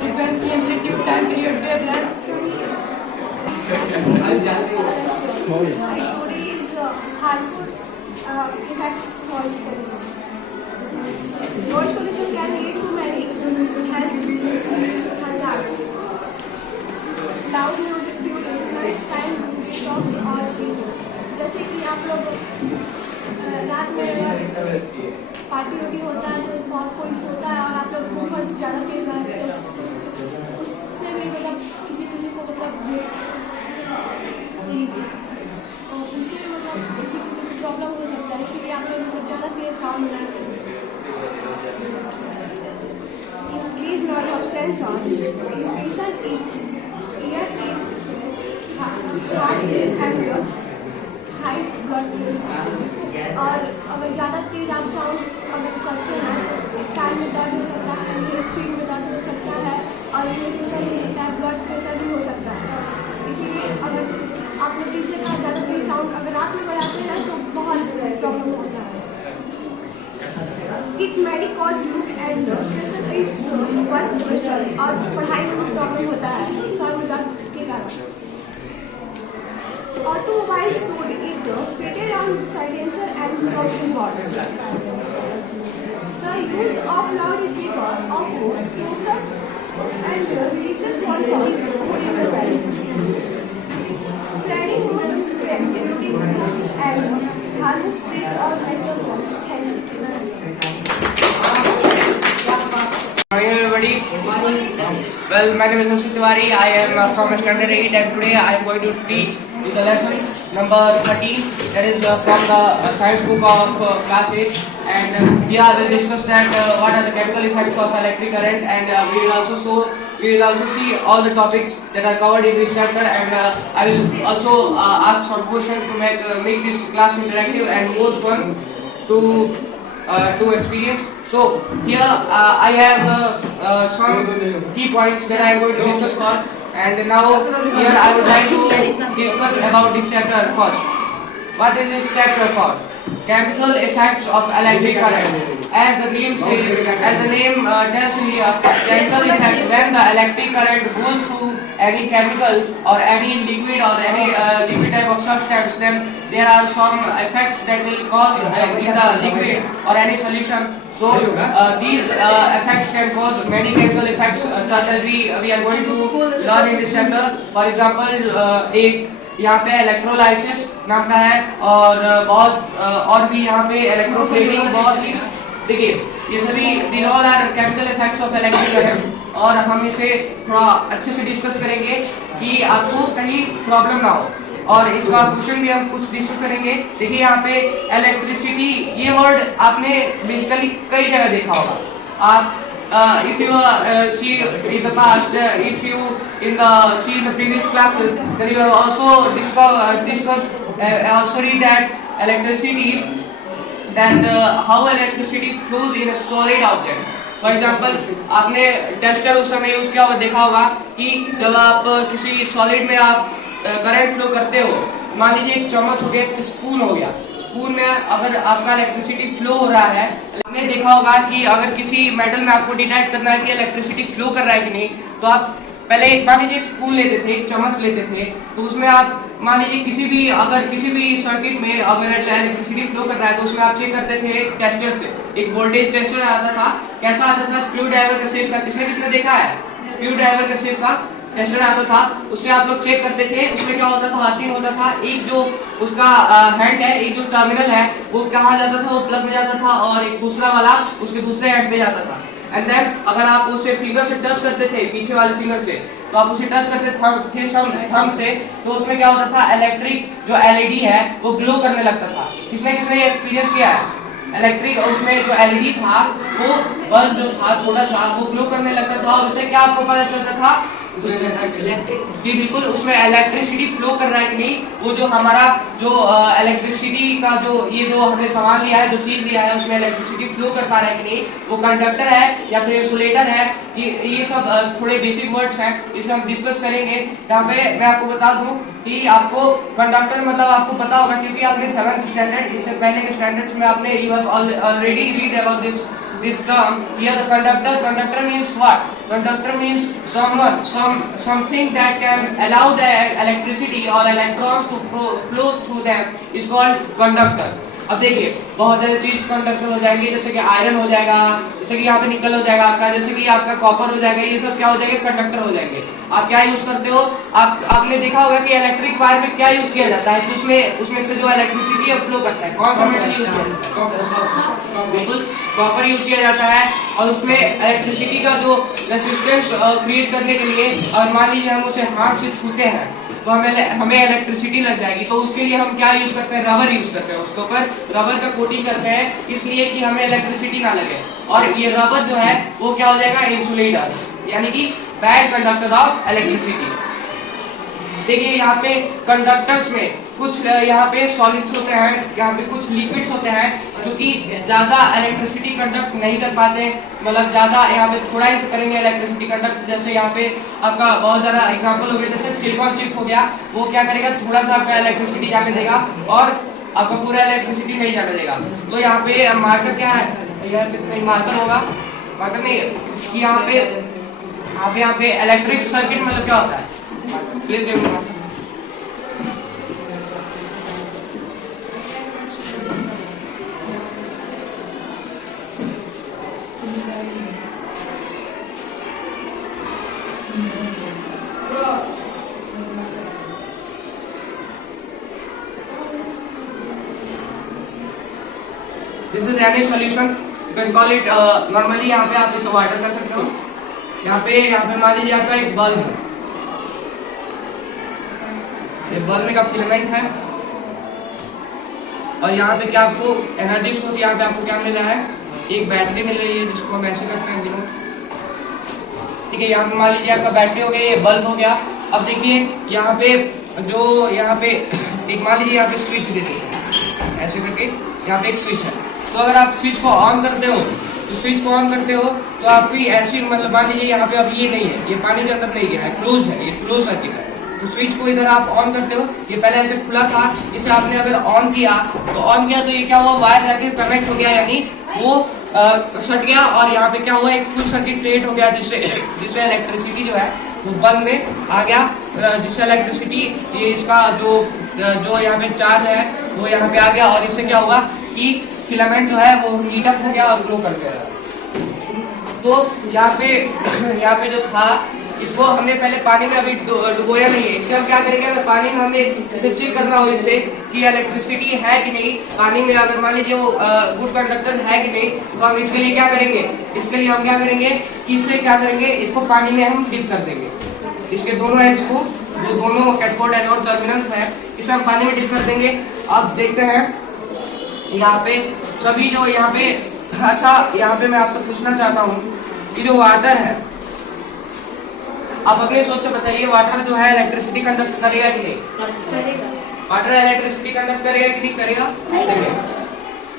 frequency amplitude time period wavelength effects noise pollution. Noise pollution can lead to many health hazards. Loud music during night time stops or sleep. जैसे कि आप लोग रात में पार्टी वार्टी होता है तो बहुत कोई सोता है और आप लोग बहुत ज़्यादा तेज गाते हैं तो उससे भी मतलब किसी को मतलब तो उससे मतलब किसी को प्रॉब्लम हो सकता है इसलिए आप लोग मतलब ज़्यादा तेज साउंड में increase nervous tension increasing each ear is high blood pressure और अगर ज़्यादा तेज आप साउंड अगर करते हैं तो कान में दर्द हो सकता है हेड सीट में दर्द हो सकता है और इरिटेशन हो सकता है ब्लड प्रेशर भी हो सकता है इसीलिए अगर आप लोग किसी का ज़्यादा तेज साउंड अगर रात में बढ़ाते हैं तो बहुत प्रॉब्लम होता है it may cause look and pressure is work pressure और पढ़ाई में प्रॉब्लम होता है साउंड के कारण Automobile sold it fitted on silencer and shouting boards. The use of loudspeaker offers closer and releases one sound for intervals. Planning more trends including books and harness space or visual ones. Thank you. Morning everybody. Well, my name is Nushit Tiwari. I am from standard 8 and today I am going to teach you the lesson number 13 that is from the science book of class 8 and here I will discuss that what are the chemical effects of electric current and we will also see all the topics that are covered in this chapter and I will also ask some questions to make this class interactive and more fun to experience. So here I have some key points that I am going to discuss for and now here I would like to discuss about this chapter first. What is this chapter for? Chemical effects of electric current. as the name says, as the name tells you here, chemical effect. When the electric current goes through any chemical or any liquid or any liquid type of substance, then there are some effects that will cause in the liquid or any solution. So these effects can cause many chemical effects, such as we are going to learn in this chapter. For example, एक यहाँ पे electrolysis नाम का है और बहुत और भी यहाँ पे इलेक्ट्रोफेडिंग बहुत ही देखिए ये सभी these all are chemical effects of electric current और हम इसे थोड़ा अच्छे से डिस्कस करेंगे कि आपको कहीं प्रॉब्लम ना हो और इस बार क्वेश्चन भी हम कुछ डिस्कस करेंगे। देखिए यहाँ पे इलेक्ट्रिसिटी ये वर्ड आपने बेसिकली कई जगह देखा होगा। आप if you see in the past, if you see in the previous classes, then you have also discussed also read that electricity, that how electricity flows in a solid object. For example, आपने tester उस समय use किया होगा, देखा होगा कि जब आप किसी सॉलिड में आप करंट फ्लो करते हो, मान लीजिए एक चम्मच हो गया, एक स्पून हो गया, स्पून में अगर आपका इलेक्ट्रिसिटी फ्लो हो रहा है, आपने देखा होगा कि अगर किसी मेटल में आपको डिटेक्ट करना है कि इलेक्ट्रिसिटी फ्लो कर रहा है कि नहीं, तो आप पहले मान लीजिए एक स्पून लेते थे, एक चम्मच लेते थे, तो उसमें आप मान लीजिए किसी भी सर्किट में अगर इलेक्ट्रिसिटी फ्लो कर रहा है तो उसमें आप चेक करते थे टेस्टर से। एक वोल्टेज टेस्टर आता था, कैसा आता था, स्क्रू ड्राइवर का शेप का, किसने देखा है स्क्रू ड्राइवर का शेप का टेस्टर आता था, उससे आप लोग चेक करते थे। उसमें क्या होता था, हाथिन होता था, एक जो उसका हैंड है, एक जो टर्मिनल है वो कहाँ जाता था, वो प्लग में जाता था और एक दूसरा वाला उसके दूसरे हैंड पे जाता था। एंड देन अगर आप उसे फिंगर से टच करते थे, पीछे वाले फिंगर से, तो आप उसे टच करते थे थंब से, तो उसमें क्या होता था, इलेक्ट्रिक जो एलईडी है वो ग्लो करने लगता था। किसने ये एक्सपीरियंस किया है, इलेक्ट्रिक उसमें जो एलईडी था वो बल्ब जो था छोटा सा वो ग्लो करने लगता था और उससे क्या आपको पता चलता था जी बिल्कुल उसमें इलेक्ट्रिसिटी फ्लो कर रहा है कि नहीं। वो जो हमारा जो इलेक्ट्रिसिटी का जो ये जो हमने सामान लिया है, जो चीज लिया है, उसमें इलेक्ट्रिसिटी फ्लो कर पा रहा है कि नहीं, वो कंडक्टर है या फिर इंसुलेटर है, ये सब थोड़े बेसिक वर्ड्स हैं, इसे हम डिस्कस करेंगे। यहाँ पे मैं आपको बता दूं कि आपको कंडक्टर मतलब आपको पता होगा क्योंकि आपने 7th स्टैंडर्ड, इससे पहले के स्टैंडर्ड्स में आपने you have already read about this term here. The conductor means what? Conductor means something that can allow the electricity or electrons to flow through them is called conductor. अब देखिए बहुत सारे चीज कंडक्टर हो जाएंगे, जैसे कि आयरन हो जाएगा, जैसे कि यहाँ पे निकल हो जाएगा आपका, जैसे कि आपका कॉपर हो जाएगा, ये सब क्या हो जाएंगे, कंडक्टर हो जाएंगे। आप क्या यूज करते हो, आपने देखा होगा कि इलेक्ट्रिक वायर में क्या यूज किया जाता है, तो उसमें से जो इलेक्ट्रिसिटी फ्लो करता है कौन सा मेटल यूज किया जाता है, बिल्कुल कॉपर यूज किया जाता है। और उसमें इलेक्ट्रिसिटी का जो रेसिस्टेंस क्रिएट करने के लिए, और मान लीजिए हम उसे हाथ से छूते हैं तो हमें इलेक्ट्रिसिटी लग जाएगी, तो उसके लिए हम क्या यूज करते हैं, रबर यूज करते हैं, उसके ऊपर रबर का कोटिंग करते हैं इसलिए कि हमें इलेक्ट्रिसिटी ना लगे। और ये रबर जो है वो क्या हो जाएगा, इंसुलेटर, यानी कि बैड कंडक्टर ऑफ इलेक्ट्रिसिटी। देखिए यहाँ पे कंडक्टर्स में कुछ यहाँ पे सॉलिड्स होते हैं, यहाँ पे कुछ लिक्विड्स होते हैं जो कि ज्यादा इलेक्ट्रिसिटी कंडक्ट नहीं कर पाते, मतलब ज्यादा यहाँ पे थोड़ा ही करेंगे इलेक्ट्रिसिटी कंडक्ट। जैसे यहाँ पे आपका बहुत ज्यादा एग्जांपल हो गया, जैसे सिलिकॉन चिप हो गया, वो क्या करेगा, थोड़ा सा आपका इलेक्ट्रिसिटी जाके देगा और आपका पूरा इलेक्ट्रिसिटी नहीं जाके देगा। तो यहाँ पे मार्कर क्या है, नहीं मार्कर होगा, मार्कर नहीं है कि यहाँ पे इलेक्ट्रिक सर्किट मतलब क्या होता है, प्लीज देखो। This is any solution, you can call it normally यहाँ पे आप इसे वाटर कर सकते हो। यहाँ पे मान लीजिए आपका एक बल्ब है, ये बल्ब में का फिलामेंट है और यहाँ पे क्या आपको एनर्जी सोर्स, यहाँ पे आपको क्या मिल रहा है, एक बैटरी मिल रही है जिसको हम ऐसे करते हैं दिनों, ठीक है। यहाँ पे मान लीजिए आपका बैटरी हो गया, ये बल्ब हो गया। अब देखिए यहाँ पे एक मान लीजिए यहाँ पे स्विच देते हैं ऐसे करके, यहाँ पे एक स्विच है, तो अगर आप स्विच को ऑन करते हो तो आपकी ऐसी मतलब मान लीजिए यहाँ पे अब ये नहीं है, ये पानी के अंदर नहीं गया है, क्लोज है, ये क्लोज सर्किट है। तो स्विच को इधर आप ऑन करते हो, ये पहले ऐसे खुला था, इसे आपने अगर ऑन किया तो ये क्या हुआ, वायर जाके कनेक्ट हो गया, यानी वो सट गया और यहाँ पे क्या हुआ, एक फुल सर्किट क्रिएट हो गया जिससे इलेक्ट्रिसिटी जो है वो बल्ब में आ गया, जिससे इलेक्ट्रिसिटी ये इसका जो यहाँ पे चार्ज है वो यहाँ पे आ गया और इससे क्या हुआ कि फिलामेंट जो है वो हीट अप हो गया और ग्लो कर गया। तो यहाँ पे जो था इसको हमने पहले पानी में अभी डुबोया नहीं है। इससे हम क्या करेंगे, अगर पानी में हमें इसे चेक करना हो इससे कि इलेक्ट्रिसिटी है कि नहीं पानी में, अगर मान लीजिए वो गुड कंडक्टर है कि नहीं, तो हम इसके लिए क्या करेंगे, इसके लिए हम क्या करेंगे कि इससे क्या करेंगे, इसको पानी में हम डिप कर देंगे। इसके दोनों एंड्स को, जो दोनों कैथोड एनोड टर्मिनल्स है, इसे हम पानी में डिप कर देंगे। अब देखते हैं यहाँ पे सभी जो यहाँ पे, अच्छा यहाँ पे मैं आपसे पूछना चाहता हूँ कि जो वाटर है, आप अपने सोच से बताइए, वाटर जो है इलेक्ट्रिसिटी कंडक्ट करेगा कि नहीं? वाटर इलेक्ट्रिसिटी कंडक्ट करेगा कि नहीं करेगा?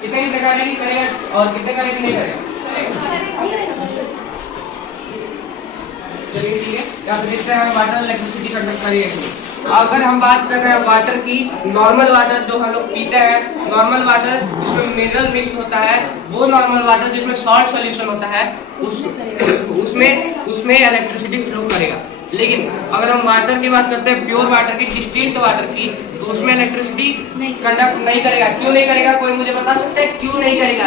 कितने प्रकार की करेगा और कितने करे कि नहीं करेगा? चलिए ठीक है, यहाँ पे देखते हैं वाटर इलेक्ट्रिसिटी कंडक्ट करेगा कि नहीं। अगर हम बात कर रहे हैं वाटर की, नॉर्मल वाटर जो हम लोग पीते हैं, नॉर्मल वाटर जिसमें मिनरल मिक्स होता है, वो नॉर्मल वाटर जिसमें सॉल्ट सोल्यूशन होता है, उसमें इलेक्ट्रिसिटी फ्लो करेगा। लेकिन अगर हम वाटर की बात करते हैं, प्योर वाटर की, डिस्टिल्ड वाटर की, तो उसमें इलेक्ट्रिसिटी कंडक्ट नहीं करेगा। क्यों नहीं करेगा, कोई मुझे बता सकते हैं क्यों नहीं करेगा?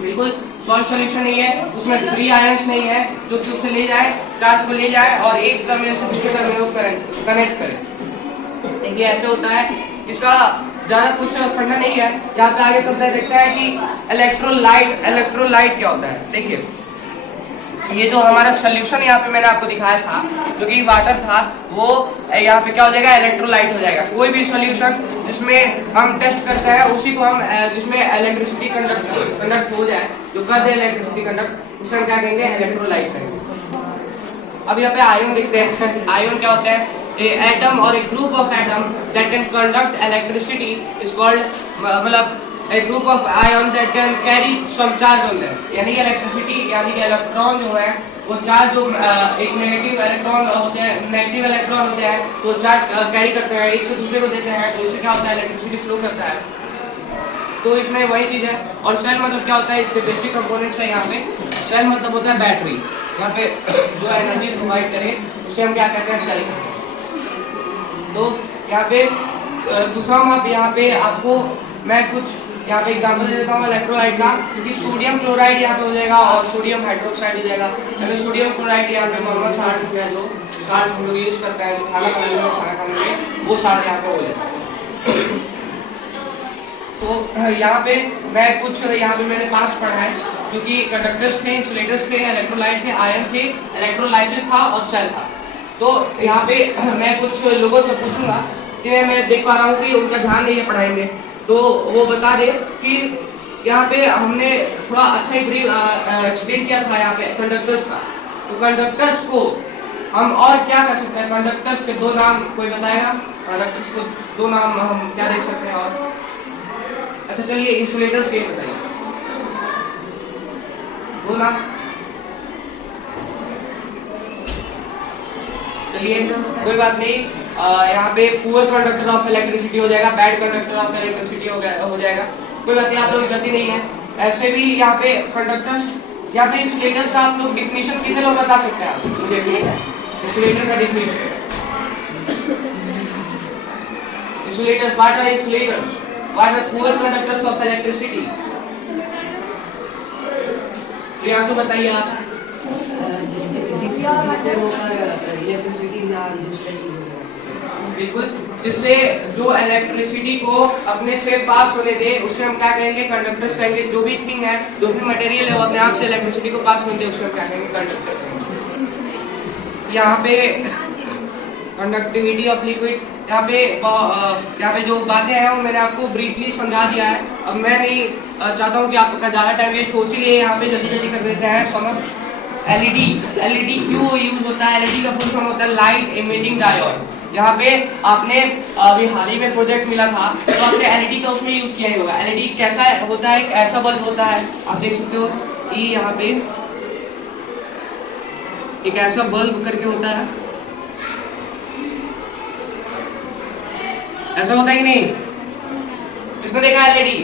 बिल्कुल सॉल्ट सोल्यूशन नहीं है, उसमें फ्री आयंस नहीं है जो कि उसे ले जाए, चार्ज को ले जाए और एक टर्मिनल से दूसरे टर्मिनल को कनेक्ट करे। देखिए ऐसे होता है, इसका ज्यादा कुछ फंडा नहीं है। यहाँ पे आगे चलते देखते हैं कि इलेक्ट्रोलाइट क्या होता है। देखिए ये जो हमारा सोल्यूशन यहाँ पे मैंने आपको दिखाया था, जो कि वाटर था, वो यहाँ पे क्या हो जाएगा, इलेक्ट्रोलाइट हो जाएगा। कोई भी सोल्यूशन जिसमें हम टेस्ट करते हैं उसी को हम, जिसमें इलेक्ट्रिसिटी कंडक्ट हो जाए, जो कर दे इलेक्ट्रिसिटी कंडक्ट, उसे हम क्या कहेंगे, इलेक्ट्रोलाइट कहेंगे। अब यहाँ पे आयन देखते हैं। आयन क्या होता है, एटम और एक group of atom that can conduct electricity is called, मतलब a group of ion that can carry some charge on them। यानी कि इलेक्ट्रिसिटी, यानी कि इलेक्ट्रॉन जो है वो चार्ज, जो एक नेगेटिव इलेक्ट्रॉन होते हैं, नेगेटिव इलेक्ट्रॉन होते हैं तो चार्ज कैरी करते हैं, एक से दूसरे को देते हैं, तो इससे क्या होता है, इलेक्ट्रिसिटी फ्लो करता है। तो इसमें वही चीज है। और सेल मतलब क्या होता है, इसके बेसिक कंपोनेंट्स है यहाँ पे। सेल मतलब होता है बैटरी, यहाँ पे जो एनर्जी प्रोवाइड करे उसे हम क्या कहते हैं, सेल। तो यहाँ पे दूसरा आप, यहाँ पे आपको मैं कुछ यहाँ पे एग्जांपल दे देता हूँ इलेक्ट्रोलाइट का, क्योंकि सोडियम क्लोराइड यहाँ पे हो जाएगा और सोडियम हाइड्रोक्साइड हो जाएगा। यानी सोडियम क्लोराइड यहाँ पे नॉर्मल साल्ट हो गया, जो साल्ट हम लोग यूज करते हैं, जो खाना खाने में वो साल्ट यहाँ पे हो जाएगा। तो यहाँ पे मैं कुछ, यहाँ पे मैंने 5 पढ़ा है, क्योंकि कंडक्टर्स थे, इंसुलेटर्स थे, इलेक्ट्रोलाइट थे, आयन थे, इलेक्ट्रोलाइसिस था और सेल था। तो यहाँ पे मैं कुछ लोगों से पूछूंगा कि मैं देख पा रहा हूँ कि उनका ध्यान नहीं है पढ़ाई में, तो वो बता दे कि यहाँ पे हमने थोड़ा अच्छा ही एक्सप्लेन किया था यहाँ पे कंडक्टर्स का। तो कंडक्टर्स को हम और क्या कर सकते हैं, कंडक्टर्स के 2 नाम कोई बताएगा? कंडक्टर्स को 2 नाम हम क्या दे सकते हैं? और अच्छा चलिए इंसुलेटर्स के बताइए 2 नाम। चलिए कोई बात नहीं, यहाँ पे पुअर कंडक्टर ऑफ इलेक्ट्रिसिटी हो जाएगा, बैड कंडक्टर ऑफ इलेक्ट्रिसिटी हो जाएगा। कोई बात नहीं, आप लोग गलती नहीं है। ऐसे भी यहाँ पे कंडक्टर्स, यहाँ पे इंसुलेटर्स का आप लोग डिफिनेशन कितने लोग बता सकते हैं? आप मुझे इंसुलेटर का definition. Insulators, what are insulators? What are poor conductors of electricity? Priyanshu बताइए आप। बिल्कुल, जिससे जो इलेक्ट्रिसिटी को अपने से पास होने दे उसे हम क्या कहेंगे, कंडक्टर्स कहेंगे। जो भी थिंग है, जो भी मटेरियल है, वो अपने आप से इलेक्ट्रिसिटी को पास होने दे उसे हम क्या कहेंगे, कंडक्टर कहेंगे। यहाँ पे कंडक्टिविटी ऑफ लिक्विड, यहाँ पे जो बातें हैं वो मैंने आपको ब्रीफली समझा दिया है। अब मैं नहीं चाहता हूँ कि आपका ज़्यादा टाइम वेस्ट हो, इसीलिए यहाँ पे जल्दी जल्दी कर देते हैं। समझ, एलईडी क्यों यूज होता है? एलईडी का फुल फॉर्म होता है लाइट इमिटिंग डायोड। यहाँ पे आपने अभी हाल ही में प्रोजेक्ट मिला था, तो आपने एलईडी का उसमें यूज किया ही होगा। एलईडी कैसा होता है, एक ऐसा बल्ब होता है, आप देख सकते हो कि यहाँ पे एक ऐसा बल्ब करके होता है, ऐसा होता है कि नहीं? किसने देखा एलईडी?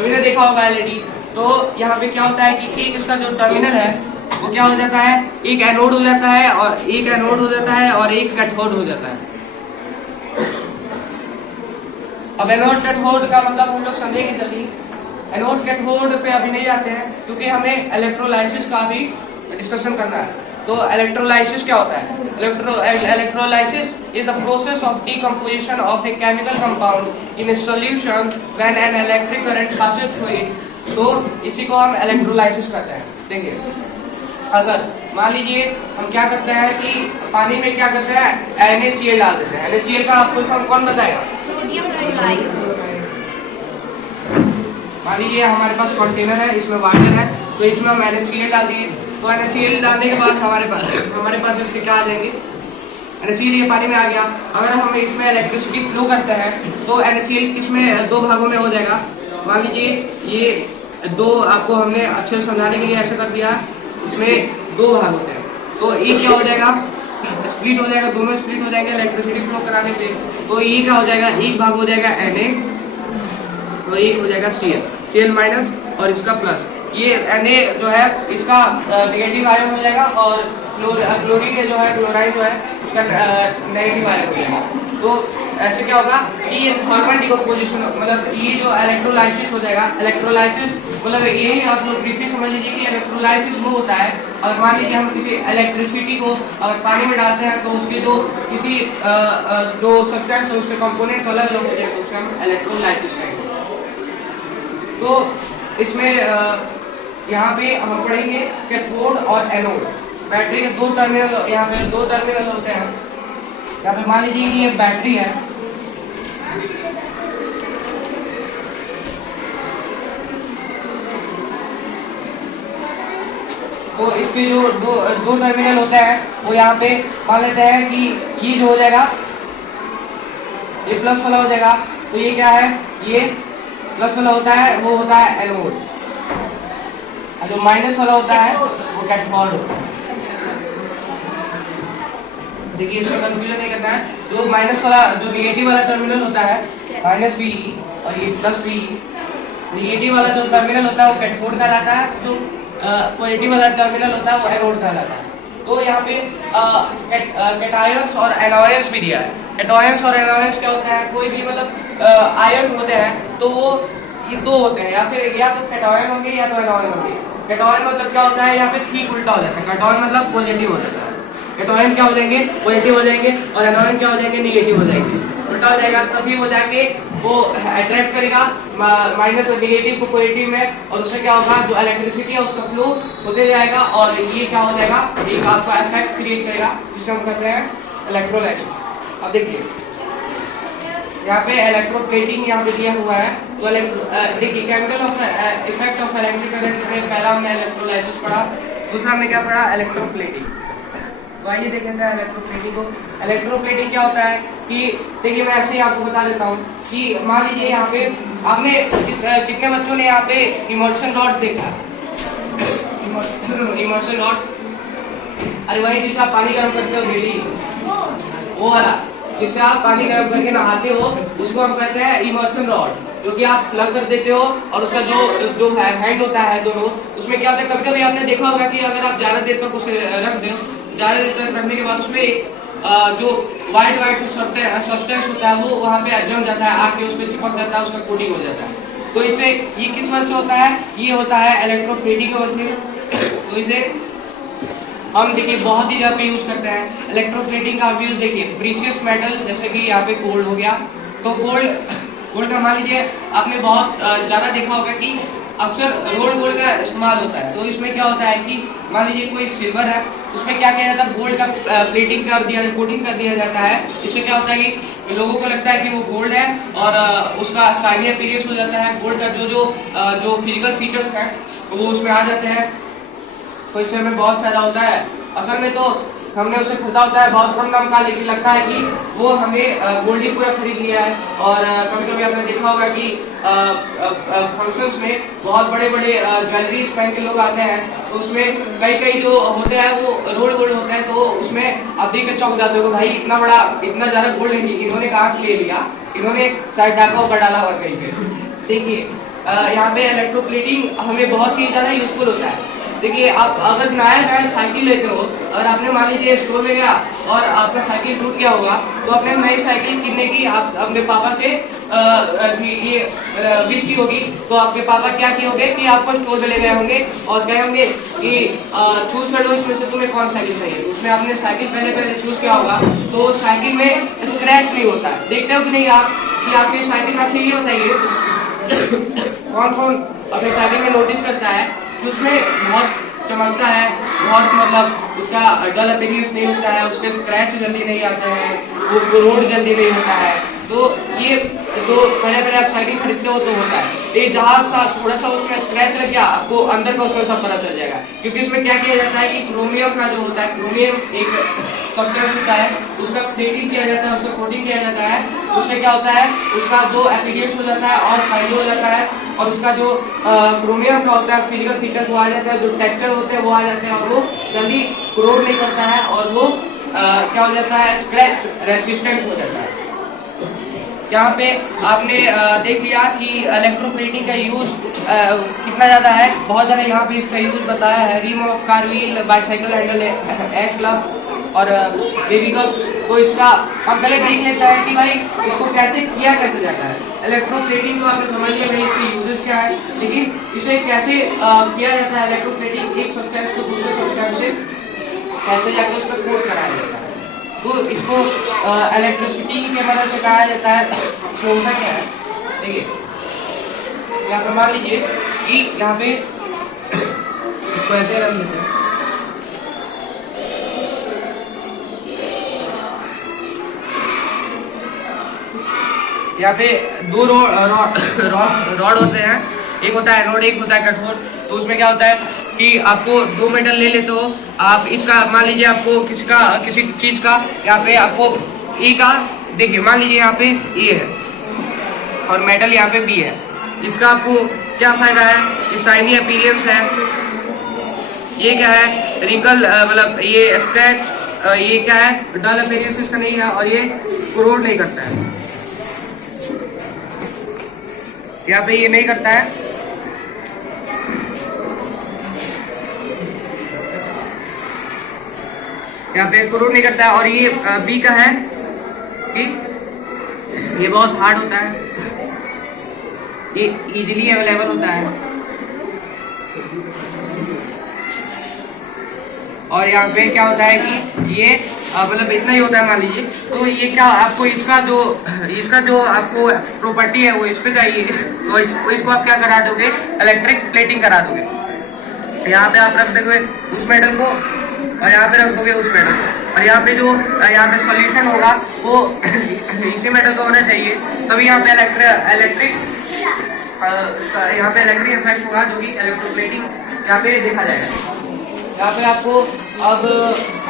सभी ने देखा होगा एलईडी। तो यहाँ पे क्या होता है कि एक इसका जो टर्मिनल है वो क्या हो जाता है, एक एनोड हो जाता है और एक एनोड हो जाता है और एक कैथोड हो जाता है। अब एनोड कैथोड का मतलब हम लोग समझेंगे जल्दी। एनोड कैथोड पे अभी नहीं आते हैं क्योंकि हमें इलेक्ट्रोलाइसिस का भी डिस्कशन करना है। तो इलेक्ट्रोलाइसिस क्या होता है? Electrolysis is the process of decomposition of a chemical compound in A solution when an electric current passes through it. तो इसी को हम इलेक्ट्रोलाइसिस कहते हैं। देखिए, अगर मान लीजिए हम क्या करते हैं कि पानी में क्या करते हैं, NaCl डाल देते हैं। NaCl का फुल फॉर्म कौन बताएगा? Sodium chloride. मान लीजिए हमारे पास कंटेनर है, इसमें वाटर है, तो इसमें हम NaCl डाल दिए। तो NaCl डालने के बाद हमारे पास इसके क्या आ जाएंगे, NaCl ये पानी में आ गया। अगर हम इसमें इलेक्ट्रिसिटी फ्लो करते हैं तो NaCl किसमें, दो भागों में हो जाएगा। मान लीजिए ये दो, आपको हमने अच्छे से समझाने के लिए ऐसा कर दिया, इसमें दो भाग होते हैं। तो एक क्या हो जाएगा, स्प्लिट हो जाएगा, दोनों स्प्लिट हो जाएंगे इलेक्ट्रिसिटी फ्लो कराने से। तो ये क्या हो जाएगा, एक भाग हो जाएगा Na, तो एक हो जाएगा Cl माइनस और इसका प्लस। ये Na जो है इसका नेगेटिव आयन हो जाएगा और क्लोरीन जो है, क्लोराइड जो है उसका नेगेटिव आयन हो जाएगा। तो ऐसे क्या होगा कि ये थर्मल डिकम्पोजिशन, मतलब ये जो इलेक्ट्रोलाइसिस हो जाएगा। इलेक्ट्रोलाइसिस मतलब यही आप लोग ब्रीफली समझ लीजिए कि इलेक्ट्रोलाइसिस वो होता है, और मान लीजिए हम किसी इलेक्ट्रिसिटी को अगर पानी में डालते हैं तो उसके जो किसी जो सब्सटेंस है उसके कंपोनेंट्स अलग अलग हो जाएंगे, उसे हम इलेक्ट्रोलाइसिस कहेंगे। तो इसमें यहाँ पे हम पढ़ेंगे कैथोड और एनोड। बैटरी के दो टर्मिनल, यहाँ पे दो टर्मिनल होते हैं। यहाँ पे मान लीजिए कि ये बैटरी है, तो इसके जो दो टर्मिनल होते हैं वो यहाँ पे मान लेते हैं कि ये जो हो जाएगा ये प्लस वाला हो जाएगा। तो ये क्या है, ये प्लस वाला होता है, वो होता है एनोड, और जो माइनस वाला होता है वो कैथोड होता है। देखिए इसमें कंफ्यूजन नहीं करना है। जो माइनस वाला, जो निगेटिव वाला टर्मिनल होता है -V और ये +V, निगेटिव वाला जो टर्मिनल होता है वो कैथोड कहलाता है, जो पॉजिटिव वाला टर्मिनल होता है वो एनोड कहलाता है। तो यहाँ पे कैटायंस और एनोयंस भी दिया है। कैटायंस और एनोयंस क्या होता है, कोई भी मतलब आयन होते हैं तो वो ये दो होते हैं, या फिर या तो कैटायन होंगे या तो एनोयन होंगे। कैटायन मतलब क्या होता है, यहाँ पे ठीक उल्टा हो जाता है। कैटायन मतलब पॉजिटिव हो जाता है, कैटायन क्या हो जाएंगे, पॉजिटिव हो जाएंगे, और एनोयन क्या हो जाएंगे, निगेटिव हो जाएंगे। उल्टा हो जाएगा तभी हो जाएंगे, वो अट्रैक्ट करेगा माइनस निगेटिव को पॉजिटिव में, और उससे क्या होगा, जो इलेक्ट्रिसिटी है उसका फ्लो होते जाएगा, और ये क्या हो जाएगा, एक आपका इफेक्ट क्रिएट करेगा, जिसे हम कहते हैं इलेक्ट्रोलाइसिस। अब देखिए यहाँ पे इलेक्ट्रोप्लेटिंग यहाँ पे दिया हुआ है। तो देखिए chemical of effect of electric current में पहला हमने इलेक्ट्रोलाइसिस पढ़ा, दूसरा हमने क्या पढ़ा, इलेक्ट्रोप्लेटिंग। तो आइए देखें इलेक्ट्रोप्लेटिंग को। इलेक्ट्रोप्लेटिंग क्या होता है कि देखिए मैं ऐसे ही आपको बता देता हूँ कि मान लीजिए यहाँ पे आपने कितने बच्चों ने यहाँ पे इमर्शन रॉड देखा, इमर्शन रॉड, अरे वही जिससे आप पानी गर्म करते हो डेली, वो वाला जिससे आप पानी गर्म करके नहाते हो, उसको हम कहते हैं इमर्शन रॉड, जो कि आप प्लग कर देते हो और उसका जो हैंड होता है दोनों, उसमें क्या होता है, कभी कभी आपने देखा होगा कि अगर आप ज़्यादा देर तक उसे रख दो, ज़्यादा देर तक रखने के बाद उसमें जो वाइट सब्सटेंस होता है वो वहाँ पे जम जाता है, आके उस पर चिपक जाता है, उसका कोटिंग हो जाता है। तो इसे ये किस वजह से होता है, ये होता है इलेक्ट्रोप्लेटिंग की वजह से। तो इसे हम देखिए बहुत ही जगह पे यूज करते हैं। इलेक्ट्रोप्लेटिंग का यूज देखिए प्रीशियस मेटल, जैसे कि यहाँ पे गोल्ड हो गया, तो गोल्ड का मान लीजिए आपने बहुत ज़्यादा देखा होगा कि अक्सर गोल्ड का इस्तेमाल होता है। तो इसमें क्या होता है कि मान लीजिए कोई सिल्वर है, उसमें क्या किया जाता है, गोल्ड का प्लेटिंग कर दिया, कोटिंग कर दिया जाता है। इससे क्या होता है कि लोगों को लगता है कि वो गोल्ड है और उसका शाइनी अपीयरेंस हो जाता है, गोल्ड का जो फिजिकल फीचर्स हैं वो उसमें आ जाते हैं। तो इससे हमें बहुत फायदा होता है। असल में तो हमने उसे खरीदा होता है बहुत कम दाम का, लेकिन लगता है कि वो हमने गोल्ड ही पूरा खरीद लिया है। और कभी कभी आपने देखा होगा कि फंक्शंस में बहुत बड़े बड़े ज्वेलरीज पहन के लोग आते हैं, तो उसमें कई जो होते हैं वो रोड गोल्ड होते हैं, तो उसमें आप देख के चौंक जाते हो कि भाई इतना ज़्यादा गोल्ड नहीं, इन्होंने कहाँ से ले लिया, इन्होंने शायद डाका ऊपर डाला हुआ कहीं पे। देखिए यहाँ पे इलेक्ट्रोप्लेटिंग हमें बहुत ही ज़्यादा यूजफुल होता है। देखिए, आप अगर नया साइकिल लेते हो, अगर आपने मान लीजिए स्टोर में गया और आपका साइकिल टूट गया होगा, तो अपने नई साइकिल किनने की आप अपने पापा से ये विश की होगी, तो आपके पापा क्या किए होंगे कि आपको स्टोर में ले गए होंगे और कहे होंगे कि चूज कर लो इसमें से तुम्हें कौन साइकिल चाहिए। उसमें आपने साइकिल पहले चूज किया होगा, तो साइकिल में स्क्रैच नहीं होता है। देखते हो कि नहीं आप कि आपकी साइकिल का ये बताइए कौन कौन अपने साइकिल में नोटिस करता है कि उसमें बहुत चमकता है, बहुत मतलब उसका डल अपीयरेंस नहीं होता है, उसके स्क्रैच जल्दी नहीं आते हैं, वो रोड जल्दी नहीं होता है। तो ये तो पहले आप साइकिल खरीदते हो तो होता है, ये जहाँ सा थोड़ा सा उसमें स्क्रैच लग गया, आपको अंदर का उसमें सब पता चल जाएगा। क्योंकि इसमें क्या किया जाता है कि क्रोमियम का जो होता है, क्रोमियम एक सब्सटेंस होता है, उसका प्लेटिंग किया जाता है, उसका कोटिंग किया जाता है। उससे क्या होता है, उसका जो एप्लीकेशन हो जाता है और साइड हो जाता है, और उसका जो क्रोमियम का होता है फिजिकल फीचर्स वो आ जाता है, जो टेक्सचर होते हैं वो आ जाते हैं, और वो जल्दी क्रोड नहीं करता है, और वो क्या हो जाता है, स्क्रैच रेसिस्टेंट हो जाता है। यहाँ पे आपने देख लिया कि इलेक्ट्रोप्लेटिंग का यूज कितना ज़्यादा है, बहुत ज़्यादा यहाँ पे इसका यूज बताया है। Rim of car wheel, bicycle handle, H club और बेबी कप। तो इसका हम पहले देख लेते हैं कि भाई इसको कैसे किया कैसे जाता है। इलेक्ट्रोप्लेटिंग तो आपने समझ लिया भाई इसके यूजेस क्या है, लेकिन इसे कैसे किया जाता है इलेक्ट्रोप्लेटिंग, एक सब्सटेंस को दूसरे सब्सटेंस से कैसे जाकर उस पर कोट कराया जाता है। तो इसको इलेक्ट्रिसिटी की मदद से कहा जाता है। तो होता क्या है, देखिए यहाँ पर मान लीजिए कि यहाँ पे इसको ऐसे रख देते हैं, यहाँ पे दो रॉड होते हैं, एक होता है एनोड, एक होता है कैथोड। तो उसमें क्या होता है कि आपको दो मेटल ले लेते हो आप, इसका मान लीजिए आपको किसी चीज का यहाँ पे आपको ई का, देखिए मान लीजिए यहाँ पे ए है और मेटल यहाँ पे बी है। इसका आपको क्या फायदा है, ये शाइनी अपीयरेंस है, ये क्या है रिंकल मतलब ये स्क्रैच, ये क्या है डल अपीयरेंस इसका नहीं है, और ये क्रोड नहीं करता है, यहाँ पे ये नहीं करता है। यहाँ पे क्रोड नहीं करता है। और ये बी का है कि ये बहुत हार्ड होता है, ये इजीली अवेलेबल होता है, और यहाँ पे क्या होता है कि ये मतलब इतना ही होता है मान लीजिए। तो ये क्या आपको इसका जो आपको प्रॉपर्टी है वो इस पे चाहिए, तो इसको आप क्या करा दोगे, इलेक्ट्रिक प्लेटिंग करा दोगे। यहाँ पे आप रख दोगे उस मेटल को और यहाँ पे रख दोगे उस मेटल को, और यहाँ पे जो यहाँ पे सॉल्यूशन होगा वो इसी मेटल का होना चाहिए, तभी यहाँ पे इलेक्ट्रिक इफेक्ट होगा, जो कि इलेक्ट्रोप्लेटिंग यहाँ पे देखा जाएगा। यहाँ पे आपको अब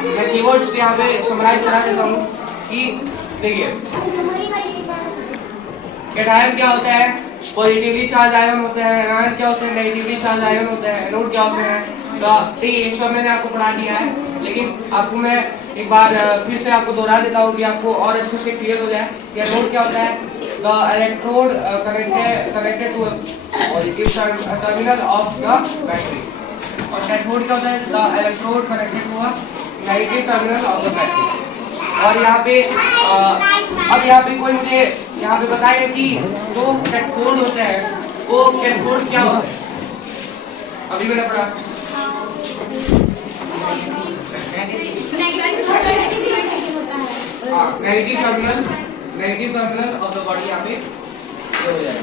मैं कीवर्ड्स यहाँ पे समराइज करा देता हूँ कि देखिए कैटायन क्या होता है, पॉजिटिवली चार्ज आयन होते हैं, एनायन क्या होते हैं, नेगेटिवली चार्ज आयन होते हैं, एनोड क्या होते हैं। तो ठीक है, सब मैंने आपको पढ़ा दिया है, लेकिन आपको मैं एक बार फिर से आपको दोहरा देता हूँ कि आपको और अच्छे से क्लियर हो जाए कि एनोड क्या होता है। The electrode connected to terminal of the battery, और कैथोड क्या होता है, the electrode connected to negative terminal of the battery. और यहाँ पे अब यहाँ पे कोई मुझे यहाँ पे बताएगा कि जो कैथोड होता है वो कैथोड क्या होता है, अभी मैंने पढ़ा negative terminal of the body यहाँ पे हो जाएगा।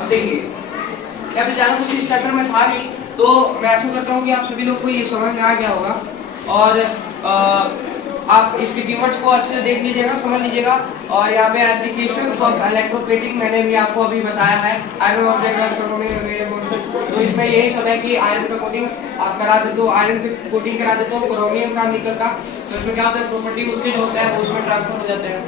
अब देखिए यहाँ पे ज़्यादा कुछ इस चैप्टर में था नहीं, तो मैं आशा करता हूँ कि आप सभी लोग को ये समझ में आ गया होगा, और आप इसके कीवर्ड्स को अच्छे से देख लीजिएगा, समझ लीजिएगा। और यहाँ पे एप्लीकेशंस ऑफ इलेक्ट्रोप्लेटिंग मैंने भी आपको अभी बताया है, आयरन ऑब्जेक्ट तो इसमें यही सब है कि आयरन पे कोटिंग आप करा देते हो, आयरन पे कोटिंग करा देते हो क्रोमियम का निकल का, तो इसमें क्या होता है प्रॉपर्टी उसके जो होता है वो उसमें ट्रांसफर हो जाते हैं।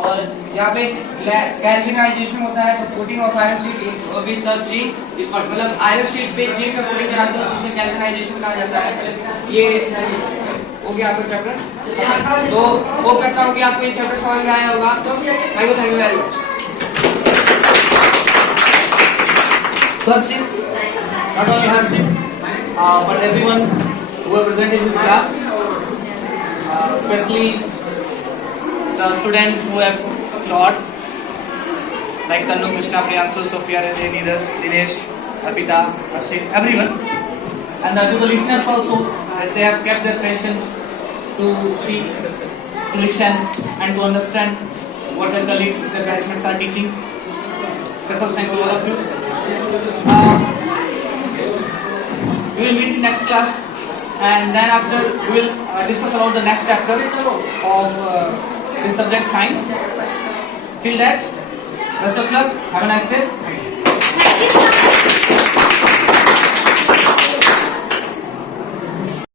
और यहाँ पे गैल्वेनाइजेशन होता है, तो coating of iron sheet with the zinc is called, मतलब आयरन शीट पे जिंक का कोटिंग कराते हो तो उसे गैल्वेनाइजेशन कहा जाता है। ये हो गया आपका चैप्टर, तो वो करता हूँ कि आपको ये चैप्टर समझ में आया होगा। Thank you very much. Harshit, not only Harshit, but everyone who are present in this class, especially the students who have taught, like Tanu, Krishna, Priyanshu, Sophia, Rajay, Neeraj, Dinesh, Arpita, Harshit, everyone. And to the listeners also, that they have kept their questions to see, to listen and to understand what their colleagues, their batchmates are teaching. Special thank you all of you. We will meet in next class, and then after we will discuss about the next chapter of this subject, science. Till that, best of luck. Have a nice day. Thank you so much.